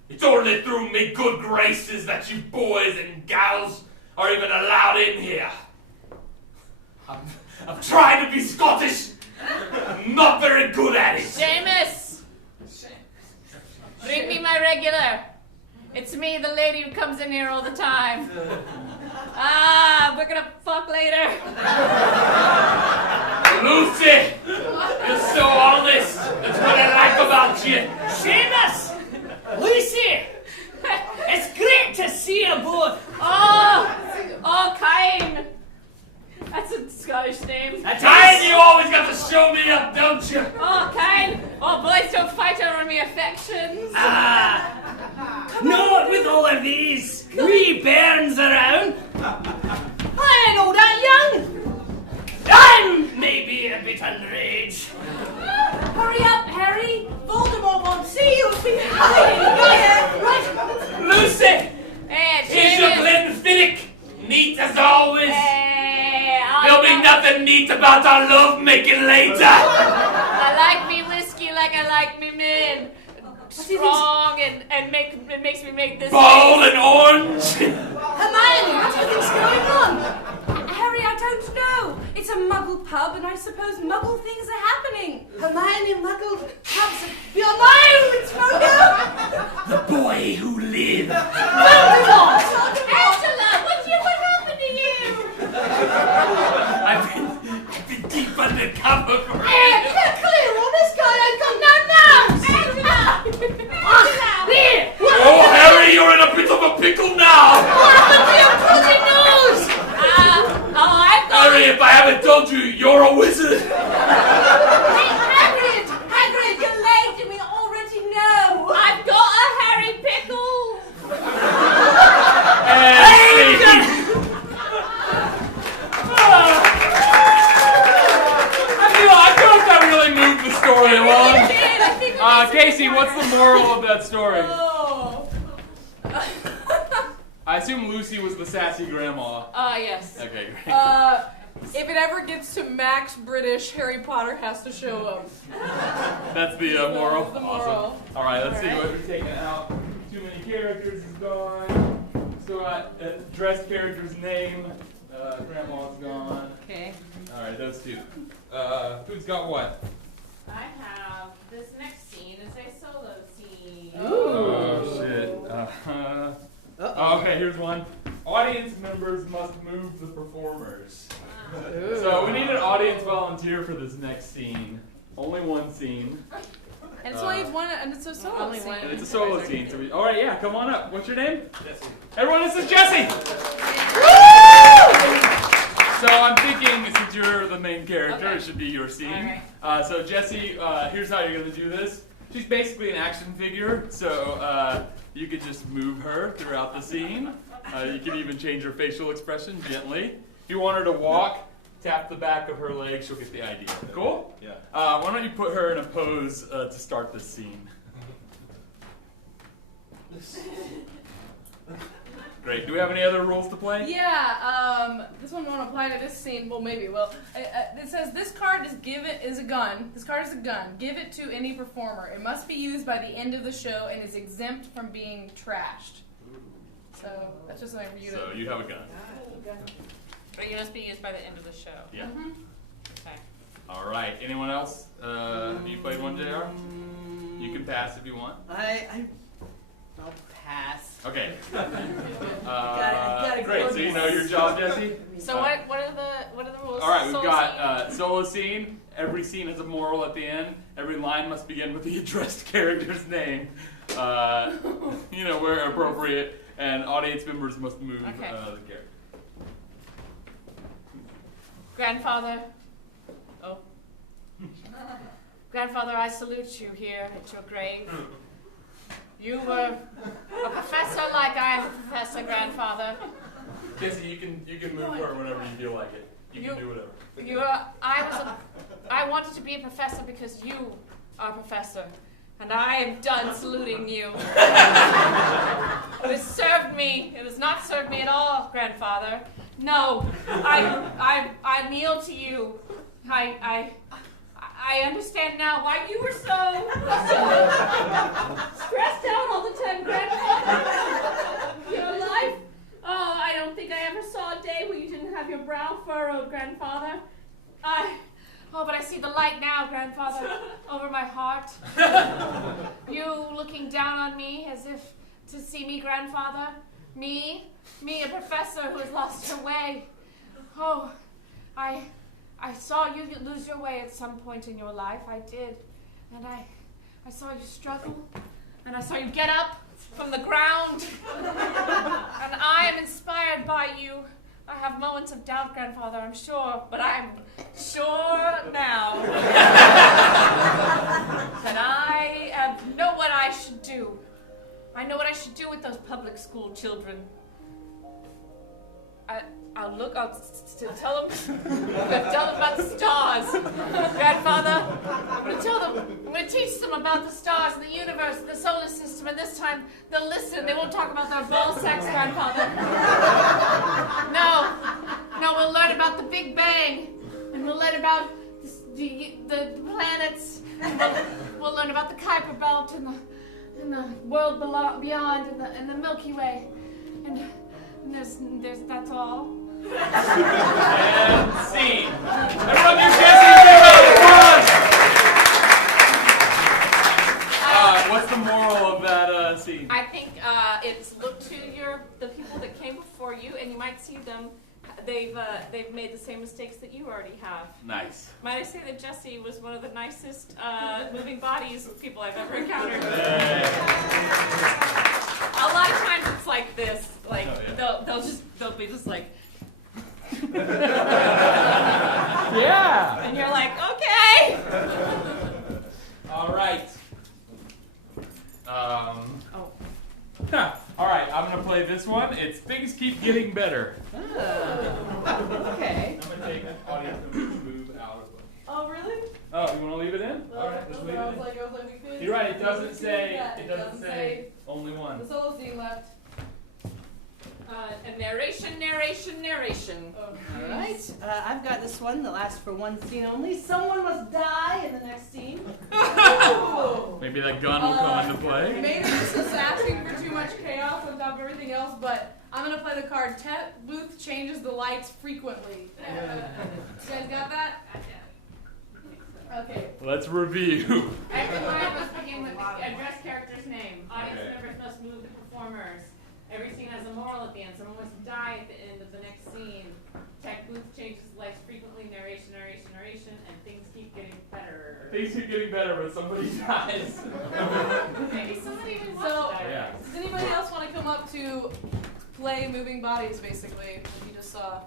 It's only through me good graces that you boys and gals are even allowed in here. I'm trying to be Scottish. I'm not very good at it. Seamus. Bring me my regular. It's me, the lady who comes in here all the time. We're gonna fuck later. Lucy, you're so honest. That's what I like about you. Seamus! Lucy! It's great to see you both. Oh, Kine. That's a Scottish name. Time you always got to show me up, don't you? Oh, Kine. Oh, boys don't fight over me affections. Not with all of these wee bairns around. I ain't all that young. I'm maybe a bit underage. Hurry up, Harry. Voldemort won't see you if he Right. Lucy, Hey, here's your Glenfiddich. Neat as always. There'll be nothing neat about our love making later. I like me whiskey like I like me men. Strong and it makes me make this. Bold and orange. Hermione, what do you think's going on? Harry, I don't know. It's a muggle pub, and I suppose muggle things are happening. Hermione muggled pubs. You're lying, Victoria! The boy who lived. Voldemort! Angela, what happened to you? I've been deep undercover for Get clear, or this guy ain't got no nerves! Angela! Here! Oh, Harry, you're in a bit of a pickle now. What happened to your bloody nose? I've got. Harry, if I haven't told you, you're a wizard. Hagrid, you're late, and we already know. I've got a Harry pickle. I feel like that really moved the story along. I think Casey, what's the moral of that story? Oh. I assume Lucy was the sassy grandma. Yes. Okay, great. If it ever gets to Max British, Harry Potter has to show up. That's the moral. The moral. Awesome. All right, let's see what we're taking out. Too many characters is gone. Still got dressed character's name. Grandma's gone. Okay. All right, those two. Who's got what? I have this next scene is a solo scene. Oh shit. Okay, here's one. Audience members must move the performers. So we need an audience volunteer for this next scene. Only one scene. And it's only one, and it's a solo Only scene. one. And it's a solo scene. So all right, yeah, come on up. What's your name? Jesse. Everyone, this is Jesse. So I'm thinking, since you're the main character, it should be your scene. All So Jesse, here's how you're gonna do this. She's basically an action figure, so you could just move her throughout the scene. You can even change her facial expression gently. If you want her to walk, tap the back of her leg, she'll get the idea. Cool? Yeah. Why don't you put her in a pose to start this scene? Great. Do we have any other rules to play? Yeah, this one won't apply to this scene. Well, maybe it will. It says this card is a gun. This card is a gun. Give it to any performer. It must be used by the end of the show and is exempt from being trashed. So that's just something for you to. So you have a gun. But it must be used by the end of the show. Yeah. Mhm. Okay. All right. Anyone else? Have you played one, JR? You can pass if you want. I'll pass. Okay. Gotta Great. go So you this. know your job, Jesse. So what are the rules? All right, we've Soul got scene? solo scene. Every scene has a moral at the end. Every line must begin with the addressed character's name, where appropriate, and audience members must move Okay. the character. Grandfather. Oh. Grandfather, I salute you here at your grave. You were a professor like I am a professor, Grandfather. Jesse, you can move her whenever you feel like it. You can do whatever. I wanted to be a professor because you are a professor, and I am done saluting you. It has served me. It has not served me at all, Grandfather. No, I kneel to you. I understand now why you were so stressed out all the time, Grandfather. Your life. Oh, I don't think I ever saw a day where you didn't have your brow furrowed, Grandfather. But I see the light now, Grandfather, over my heart. You looking down on me as if to see me, Grandfather. Me, a professor who has lost her way. Oh, I saw you lose your way at some point in your life. I did. And I saw you struggle. And I saw you get up from the ground. And I am inspired by you. I have moments of doubt, Grandfather, I'm sure, but I'm sure now that I know what I should do. I know what I should do with those public school children. I'll tell them about the stars. Grandfather, I'm going to teach them about the stars and the universe and the solar system, and this time they'll listen. They won't talk about their ball sacks, Grandfather. No, we'll learn about the Big Bang, and we'll learn about the planets, and we'll learn about the Kuiper Belt and the world beyond and the Milky Way, and there's that's all. And scene. Everyone give Jesse a big round of applause. What's the moral of that scene? I think it's look to the people that came before you, and you might see them. They've made the same mistakes that you already have. Nice. Might I say that Jesse was one of the nicest moving bodies people I've ever encountered. A lot of times it's like this, like they'll be just like. Yeah. And you're like, okay. All right. Oh. All right, I'm gonna play this one. It's Things Keep Getting Better. Okay. I'm gonna take an audience member to move out of it. Oh, really? Oh, you wanna leave it in? All right, let's leave it in. I was like, we could. You're right. It doesn't we could say. do that. It doesn't say only one. The solo scene left. And narration. Oh, All right. I've got this one that lasts for one scene only. Someone must die in the next scene. Maybe that gun will come into play. Maybe this is asking for too much chaos on top of everything else, but I'm going to play the card. Ted Booth changes the lights frequently. You guys got that? Okay. Let's review. Every line must begin with the address character's name. Audience members must move the performers. Every scene has a moral at the end. Someone must die at the end of the next scene. Tech Booth changes lights frequently. Narration, and things keep getting better. Things keep getting better, but somebody dies. Maybe somebody even wants So, to die. Yeah. does anybody else want to come up to play moving bodies, basically, that you just saw?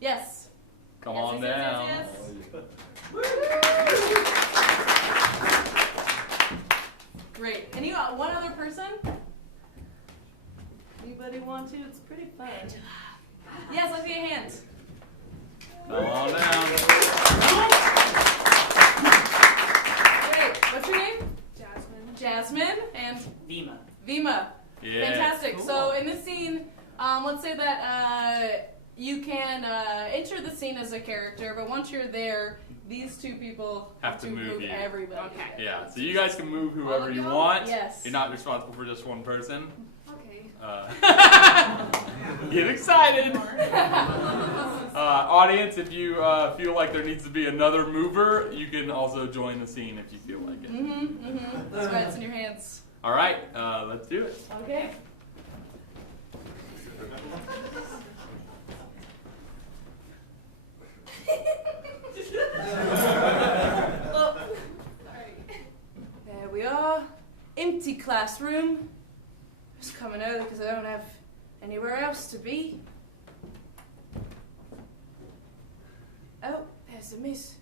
Yes. Come Yes, on yes, down. yes, Great. One other person? Anybody want to? It's pretty fun. Yes, let's get hands. Come on down. Great. What's your name? Jasmine. Jasmine and Vima. Vima. Yeah. Fantastic. Cool. So in this scene, let's say that you can enter the scene as a character, but once you're there, these two people Have to move you. everybody. Okay. Yeah, so you guys can move All whoever of you y'all? want. Yes. You're not responsible for just one person. Okay. Get excited. Audience, if you feel like there needs to be another mover, you can also join the scene if you feel like it. That's right. It's in your hands. All right, let's do it. Okay. Well, there we are. Empty classroom. Just coming early because I don't have anywhere else to be. Oh, there's the miss.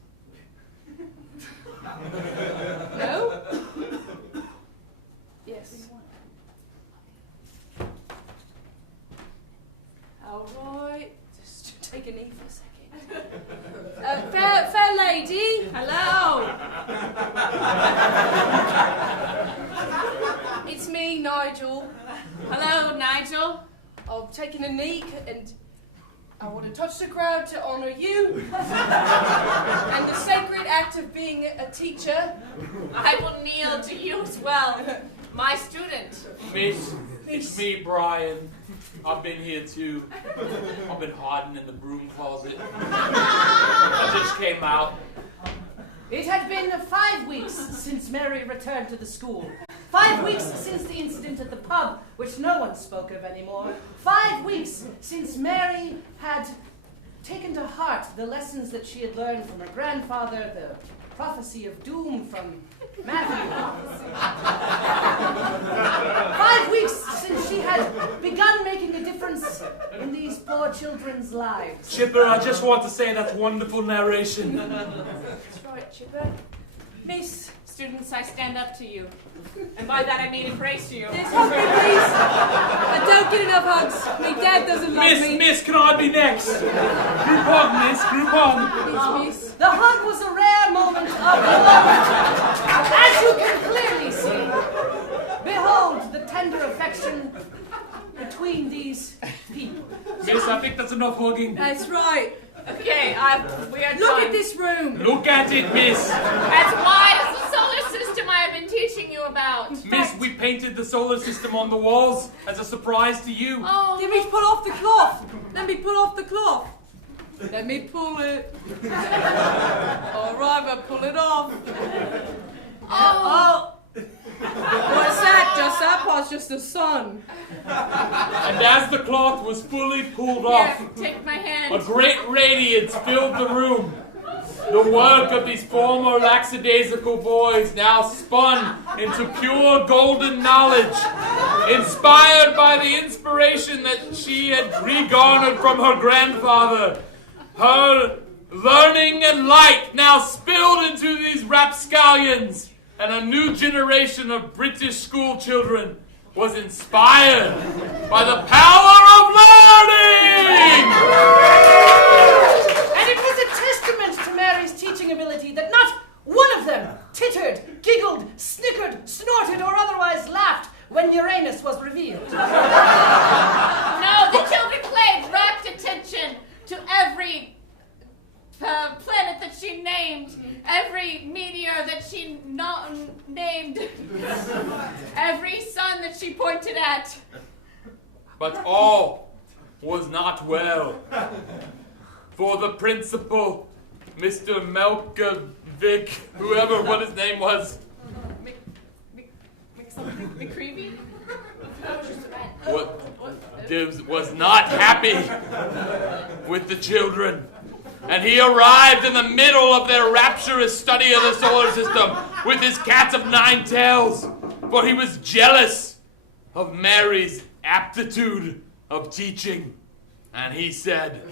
No? Yes. All right. Just take a knee for a second. Fair lady. Hello. It's me, Nigel. Hello, Nigel. I've taken a knee and I want to touch the crowd to honor you and the sacred act of being a teacher. I will kneel to you as well, my student. Miss, it's me, Brian. I've been here too. I've been hiding in the broom closet. I just came out. It had been 5 weeks since Mary returned to the school. 5 weeks since the incident at the pub, which no one spoke of anymore. 5 weeks since Mary had taken to heart the lessons that she had learned from her grandfather, the prophecy of doom from Matthew. 5 weeks since she had begun making a difference in these poor children's lives. Chipper, I just want to say that's wonderful narration. That's right, Chipper. Miss. Students, I stand up to you. And by that I mean embrace you. Yes, hug me, please. I don't get enough hugs. My dad doesn't love me. Miss, can I be next? Group hug, miss, group hug. Miss. The hug was a rare moment of the moment. As you can clearly see, behold the tender affection between these people. Miss, I think that's enough hugging. That's right. Okay, we are Look done. at this room. Look at it, miss. As wide as the solar system I have been teaching you about. Miss, we painted the solar system on the walls as a surprise to you. Oh, Let me pull off the cloth. Let me pull off the cloth. Let me pull it. All right, but pull it off. oh. What's that? Just that part's just the sun. And as the cloth was fully pulled Here, off, take my hand. a great radiance filled the room. The work of these former lackadaisical boys now spun into pure golden knowledge, inspired by the inspiration that she had re-garnered from her grandfather. Her learning and light now spilled into these rapscallions, and a new generation of British school children was inspired by the power of learning! And it was a testament to Mary's teaching ability that not one of them tittered, giggled, snickered, snorted, or otherwise laughed when Uranus was revealed. No, the children played rapt attention to every planet that she named, every meteor that she named, every sun that she pointed at. But all was not well. For the principal, Mr. Melkovic, whoever what his name was, McCreevy? was not happy with the children. And he arrived in the middle of their rapturous study of the solar system with his cat of 9 tails, for he was jealous of Mary's aptitude of teaching. And he said,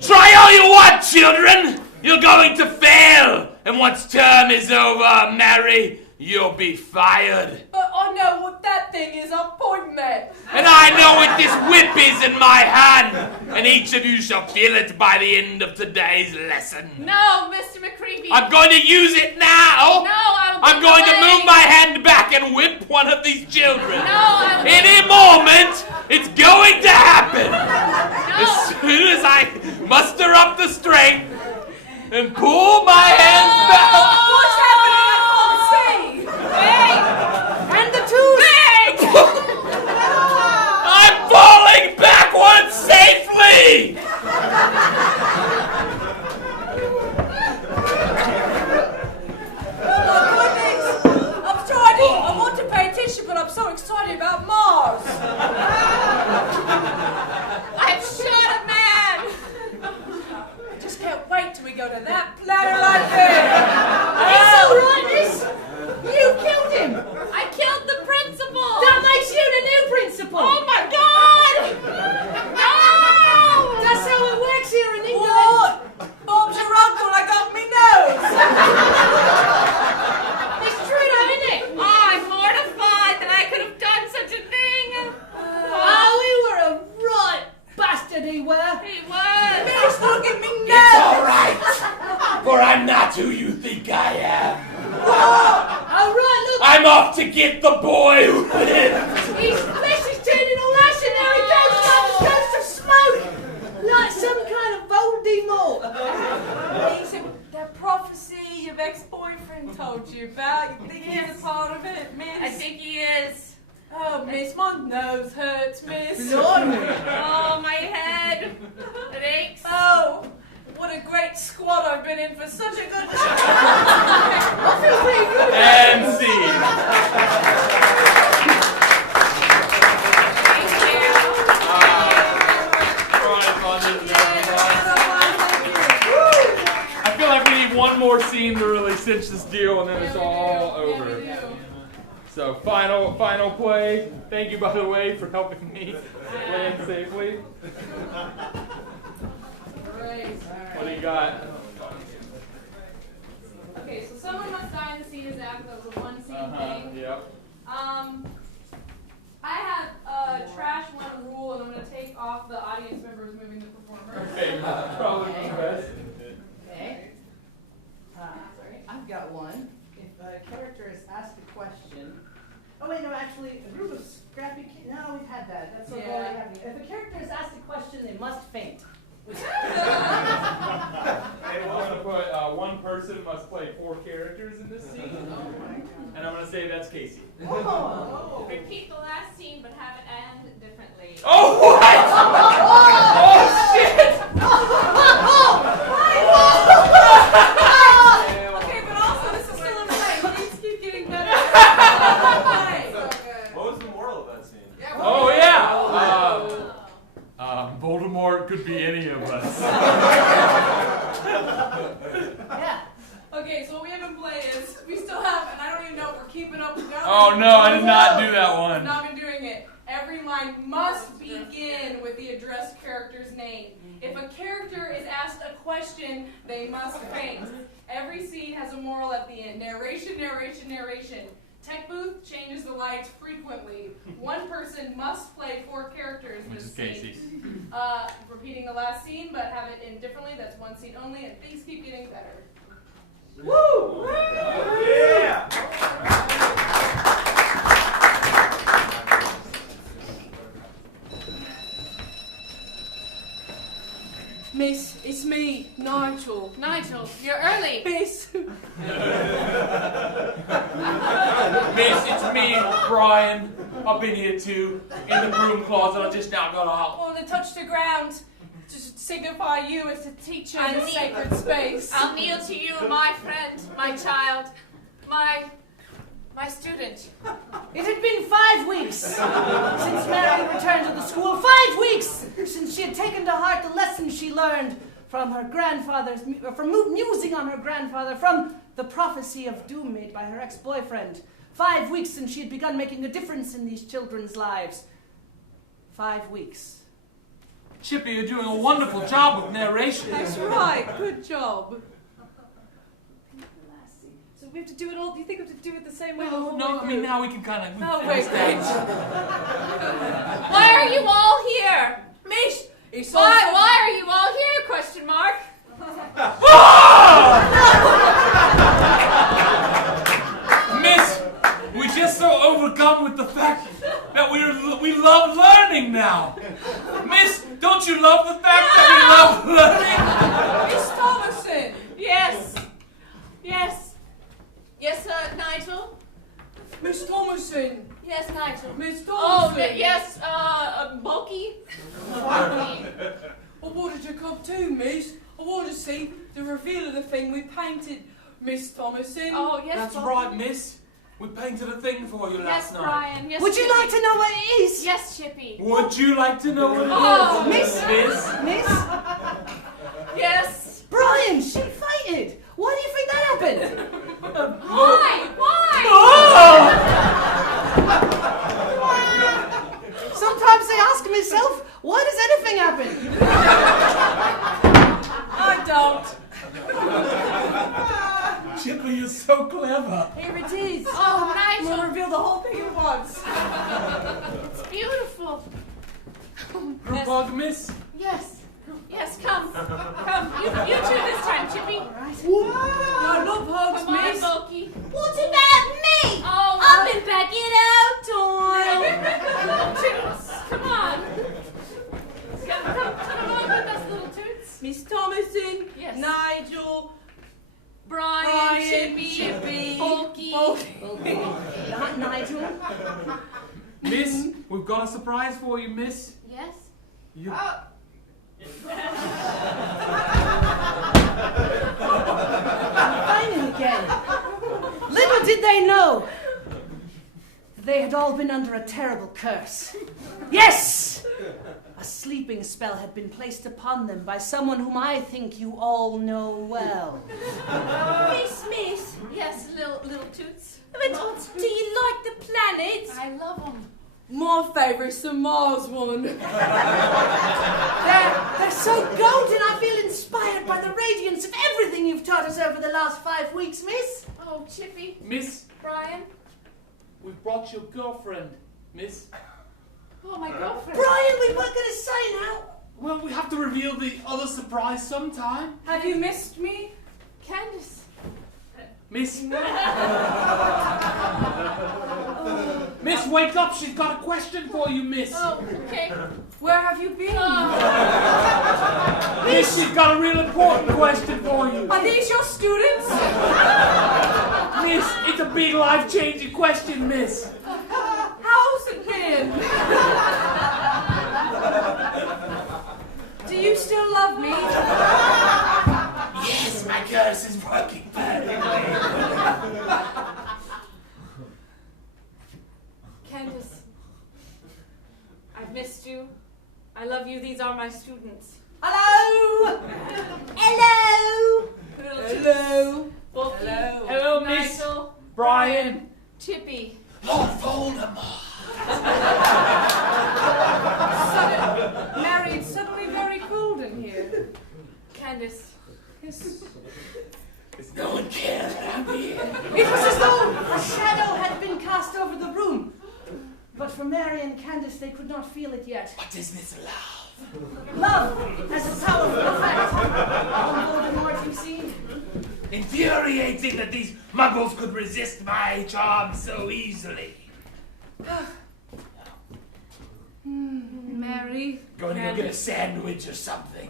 "Try all you want, children! You're going to fail! And once term is over, Mary, you'll be fired. I know what that thing is I'm pointing at. And I know what this whip is in my hand, and each of you shall feel it by the end of today's lesson." No, Mr. McCreevy. I'm going to use it now! No, I'm going to move my hand back back and whip one of these children. No, Any moment, it's going to happen. No. As soon as I muster up the strength and pull my hands back. What's happening? I Hey! And the tooth! I'm falling backwards safely. I'm trying. I want to pay attention, but I'm so excited about Mars. I've shot a man! Just can't wait till we go to that planet right there. It's all right, miss. You killed him. I killed the principal! That makes you the new principal. Oh my god! No! That's how it works here in England. What? Bob's your uncle. I got me nose. It's true, though, isn't it? Oh, I'm mortified that I could have done such a thing! Oh, we were a right bastard, he were. He was! Miss, look at me It's nose. all right, for I'm not who you think I am. All right, look. I'm off to get the boy who lived. His flesh is turning all ashen now. He goes to smoke. Like some kind of Voldemort. He said that prophecy your ex-boyfriend told you about. You think he's a part of it, Miss? I think he is. Oh, Miss, my nose hurts, Miss. Blimey. Oh, my head. It aches. Oh, what a great squad I've been in for such a good time. I feel pretty good. And scene. Thank you. I feel like we need one more scene to really cinch this deal, and then it's all over. So final play. Thank you, by the way, for helping me land safely. What do you got? Okay, so someone must die in the scene as act. That was a one scene thing. Yep. I have a trash one rule, and I'm going to take off the audience members moving the performer. Okay, probably the best. Okay. I've got one. If a character is asked a question. Oh wait, no, actually, a group of scrappy kids. No, we've had that. That's what already happening. If a character is asked a question, they must faint. I'm going to put one person must play 4 characters in this scene. And I'm going to say that's Casey. Oh. Repeat the last scene, but have it end differently. Oh, what? Oh, shit! Okay, but also this is still a play. Please keep getting better. What was the moral of that scene? Oh, yeah! Voldemort could be any of us. Yeah. Okay, so what we have in play is we still have, and I don't even know if we're keeping up with that. Oh, no, I did not do that I've one. not been doing it. Every line must begin with the addressed character's name. If a character is asked a question, they must faint. Every scene has a moral at the end. Narration, narration, narration. Tech booth changes the lights frequently. One person must play 4 characters in Which this is Casey. scene. Repeating the last scene, but have it in differently. That's one scene only, and things keep getting better. Woo! Yeah! Miss, it's me, Nigel. Nigel, you're early. Miss. Miss, it's me, Brian. I've been here too. In the broom closet. I just now got out. On to touch the ground, to signify you as a teacher in I'll the kneel. sacred space. I'll kneel to you, my friend, my child, my student. It had been 5 weeks since Mary returned to the school. 5 weeks since she had taken to heart the lessons she learned from her grandfather's, from musing on her grandfather, from the prophecy of doom made by her ex-boyfriend. 5 weeks since she had begun making a difference in these children's lives. 5 weeks. Chippy, you're doing a wonderful job with narration. That's right, good job. So we have to do it all, do you think we have to do it the same way the whole way No, I mean, through? now we can kind of... No, wait. Why are you all here? Miss, it's Why are you all here? Question mark. Miss, we just so overcome with the fact that we love learning now. Miss, don't you love the fact that we love learning? Miss Thomason. Yes. Yes. Yes, Nigel? Miss Thomason. Yes, Nigel. Miss Oh, Thomason. yes, Bulky? I wanted to come too, miss. I wanted to see the reveal of the thing we painted, Miss Thomason. Oh, yes, That's Bulky. right, miss. We painted a thing for you Yes, last night. Brian. Yes, Would you Chippy. like to know what it is? Yes, Chippy. Would you like to know what it is? Oh, Miss? Miss? Miss? Yes. Brian, she fainted. Why do you think that happened? Why? Why? Sometimes I ask myself, why does anything happen? I don't. Chippy, you're so clever. Here it is. Oh, I'm Nigel. gonna reveal the whole thing at once. It's beautiful. Her bug, miss? Yes. Yes, come. Come. You two this time, Chippy. I love hugs, Come on, miss. Bulky. What about me? Oh, I've been back in our time. Toots, come on. Come on with us, little Toots. Miss Thomason. Yes. Nigel. Brian, Chippy, Bulky. Not Nigel. Miss, we've got a surprise for you, miss. Yes. You... Finding again. Little did they know that they had all been under a terrible curse. Yes! A sleeping spell had been placed upon them by someone whom I think you all know well. Miss. Yes, little Toots. But do you like the planets? I love them. My favourite's the Mars one. They're so golden, I feel inspired by the radiance of everything you've taught us over the last 5 weeks, miss. Oh, Chippy, Miss, Brian. we've brought your girlfriend, miss. Oh, my girlfriend. Brian, we weren't going to say now. Well, we have to reveal the other surprise sometime. Have you missed me? Candace. Miss. Miss, wake up. She's got a question for you, miss. Oh, okay. Where have you been? Miss, she's got a real important question for you. Are these your students? Miss, it's a big life-changing question, miss. How's it been? Do you still love me? Yes, my curse is working perfectly. Candace, I've missed you. I love you. These are my students. Hello! Hello. Little Hello. Bulky. Hello. Hello, Miss. Nigel. Brian. Chippy. Lord Voldemort. Mary, it's suddenly very cold in here. Candace. Yes. Does no one care that I'm here? It was as though a shadow had been cast over the room. But for Mary and Candace, they could not feel it yet. What is this love? Love has a powerful effect on Voldemort, you see. Infuriating that these muggles could resist my charm so easily. Mary. Going to go get a sandwich or something.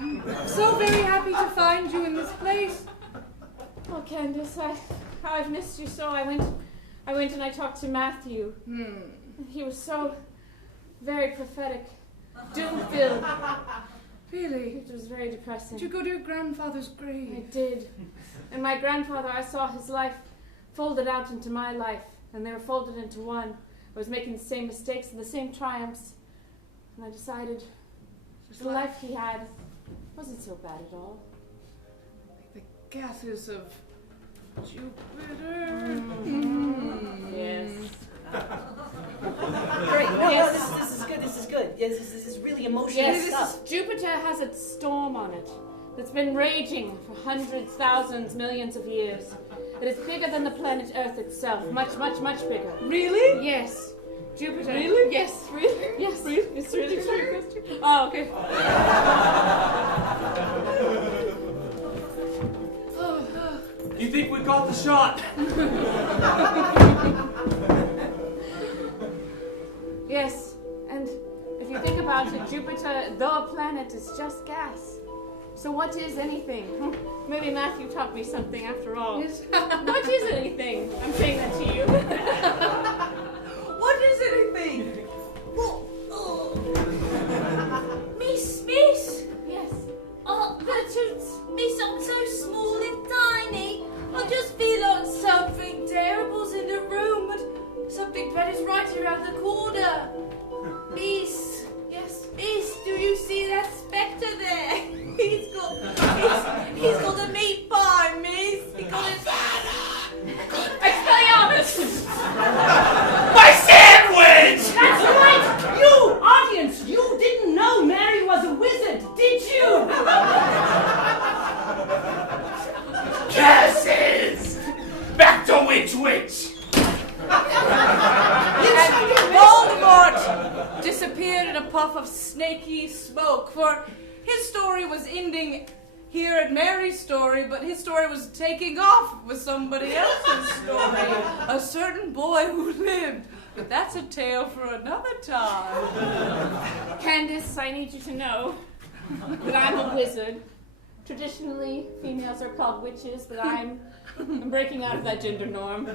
I'm so very happy to find you in this place. Oh, Candace, I've missed you so. I went and I talked to Matthew. He was so very prophetic, doom-filled. Really? It was very depressing. Did you go to your grandfather's I grave? did. And my grandfather, I saw his life folded out into my life, and they were folded into one. I was making the same mistakes and the same triumphs, and I decided the life he had wasn't so bad at all. The gases of Jupiter. Yes. Great. No, this is good. This is good. Yes, this is really emotional Yes, stuff. Jupiter has a storm on it that's been raging for hundreds, thousands, millions of years. It is bigger than the planet Earth itself. Much, much, much bigger. Really? Yes. Jupiter. Really? Yes. Really? Yes. Really? It's really a trick question. Oh, okay. You think we got the shot? Yes, and if you think about it, Jupiter, though a planet, is just gas. So what is anything? Maybe Matthew taught me something after all. Yes. What is anything? I'm saying that to you. What is anything? Miss. Yes. Oh, Miss, I'm so small and tiny. I just feel like something terrible's in the room, but something bad is right around the corner. Miss. Yes. Miss, do you see that spectre there? He's got a meat pie, miss. He got it. Expelliarmus! My sandwich! That's right! You, audience, you didn't know Mary was a wizard, did you? Curses! Back to Witch! Voldemort disappeared in a puff of snaky smoke, for his story was ending here at Mary's story, but his story was taking off with somebody else's story. A certain boy who lived. But that's a tale for another time. Candace, I need you to know that I'm a wizard. Traditionally, females are called witches, but I'm breaking out of that gender norm.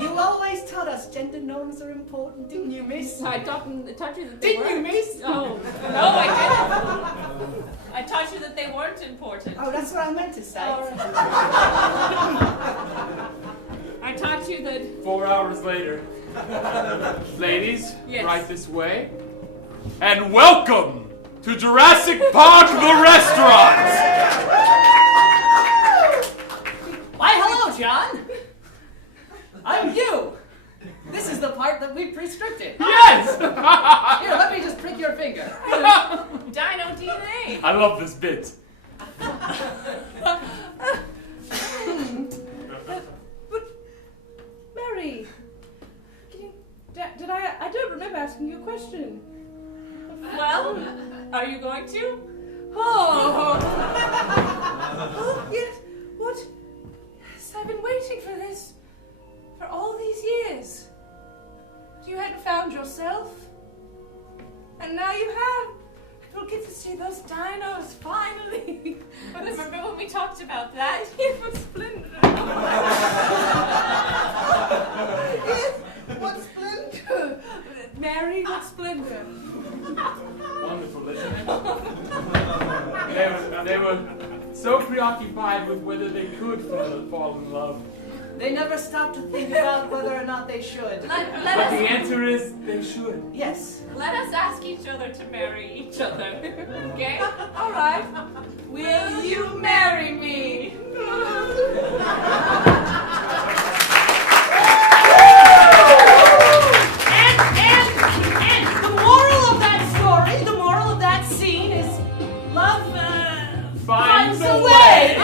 You always taught us gender norms are important, didn't you, miss? I taught you that they Didn't you, weren't. miss? Oh, no, I didn't. I taught you that they weren't important. Oh, that's what I meant to say. I taught you that 4 hours later. Ladies, Yes. right this way. And welcome to Jurassic Park the restaurant! Why, hello, John. I'm you. This is the part that we restricted. Yes! Here, let me just prick your finger. Dino DNA. I love this bit. But, Mary, I don't remember asking you a question. Well, are you going to? Oh, yes, what? Yes, I've been waiting for this for all these years. You hadn't found yourself, and now you have. We'll get to see those dinos finally. Remember when we talked about that? It was splendid. Yes, what splendor. Mary, what splendor. Wonderful, isn't it? They were so preoccupied with whether they could fall in love. They never stopped to think about whether or not they should. Let But the us answer is they should. Yes. let us ask each other to marry each other. Okay? All right. Will you marry me? And the moral of that story, the moral of that scene is love Finds a a way. way.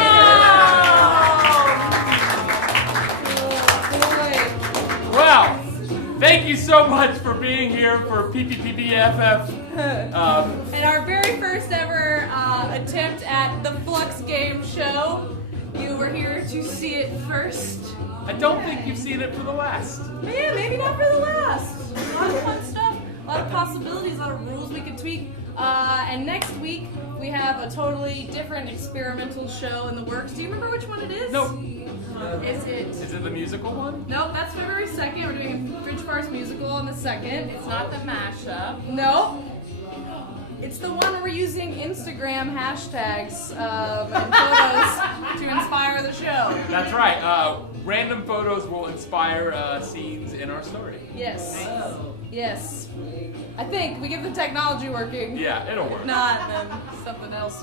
Well, thank you so much for being here for PPPBFF. And our very first ever attempt at the Fluxxx game show. You were here to see it first. I don't think you've seen it for the last. Yeah, maybe not for the last. A lot of fun stuff, a lot of possibilities, a lot of rules we can tweak. And next week we have a totally different experimental show in the works. Do you remember which one it is? Nope. Is it? Is it the musical one? Nope, that's February 2nd. We're doing a Fridge Farce musical on the 2nd. It's not the mashup. Nope. It's the one where we're using Instagram hashtags and photos to inspire the show. That's right. Random photos will inspire scenes in our story. Yes. Yes. I think we get the technology working. Yeah, it'll work. If not, then something else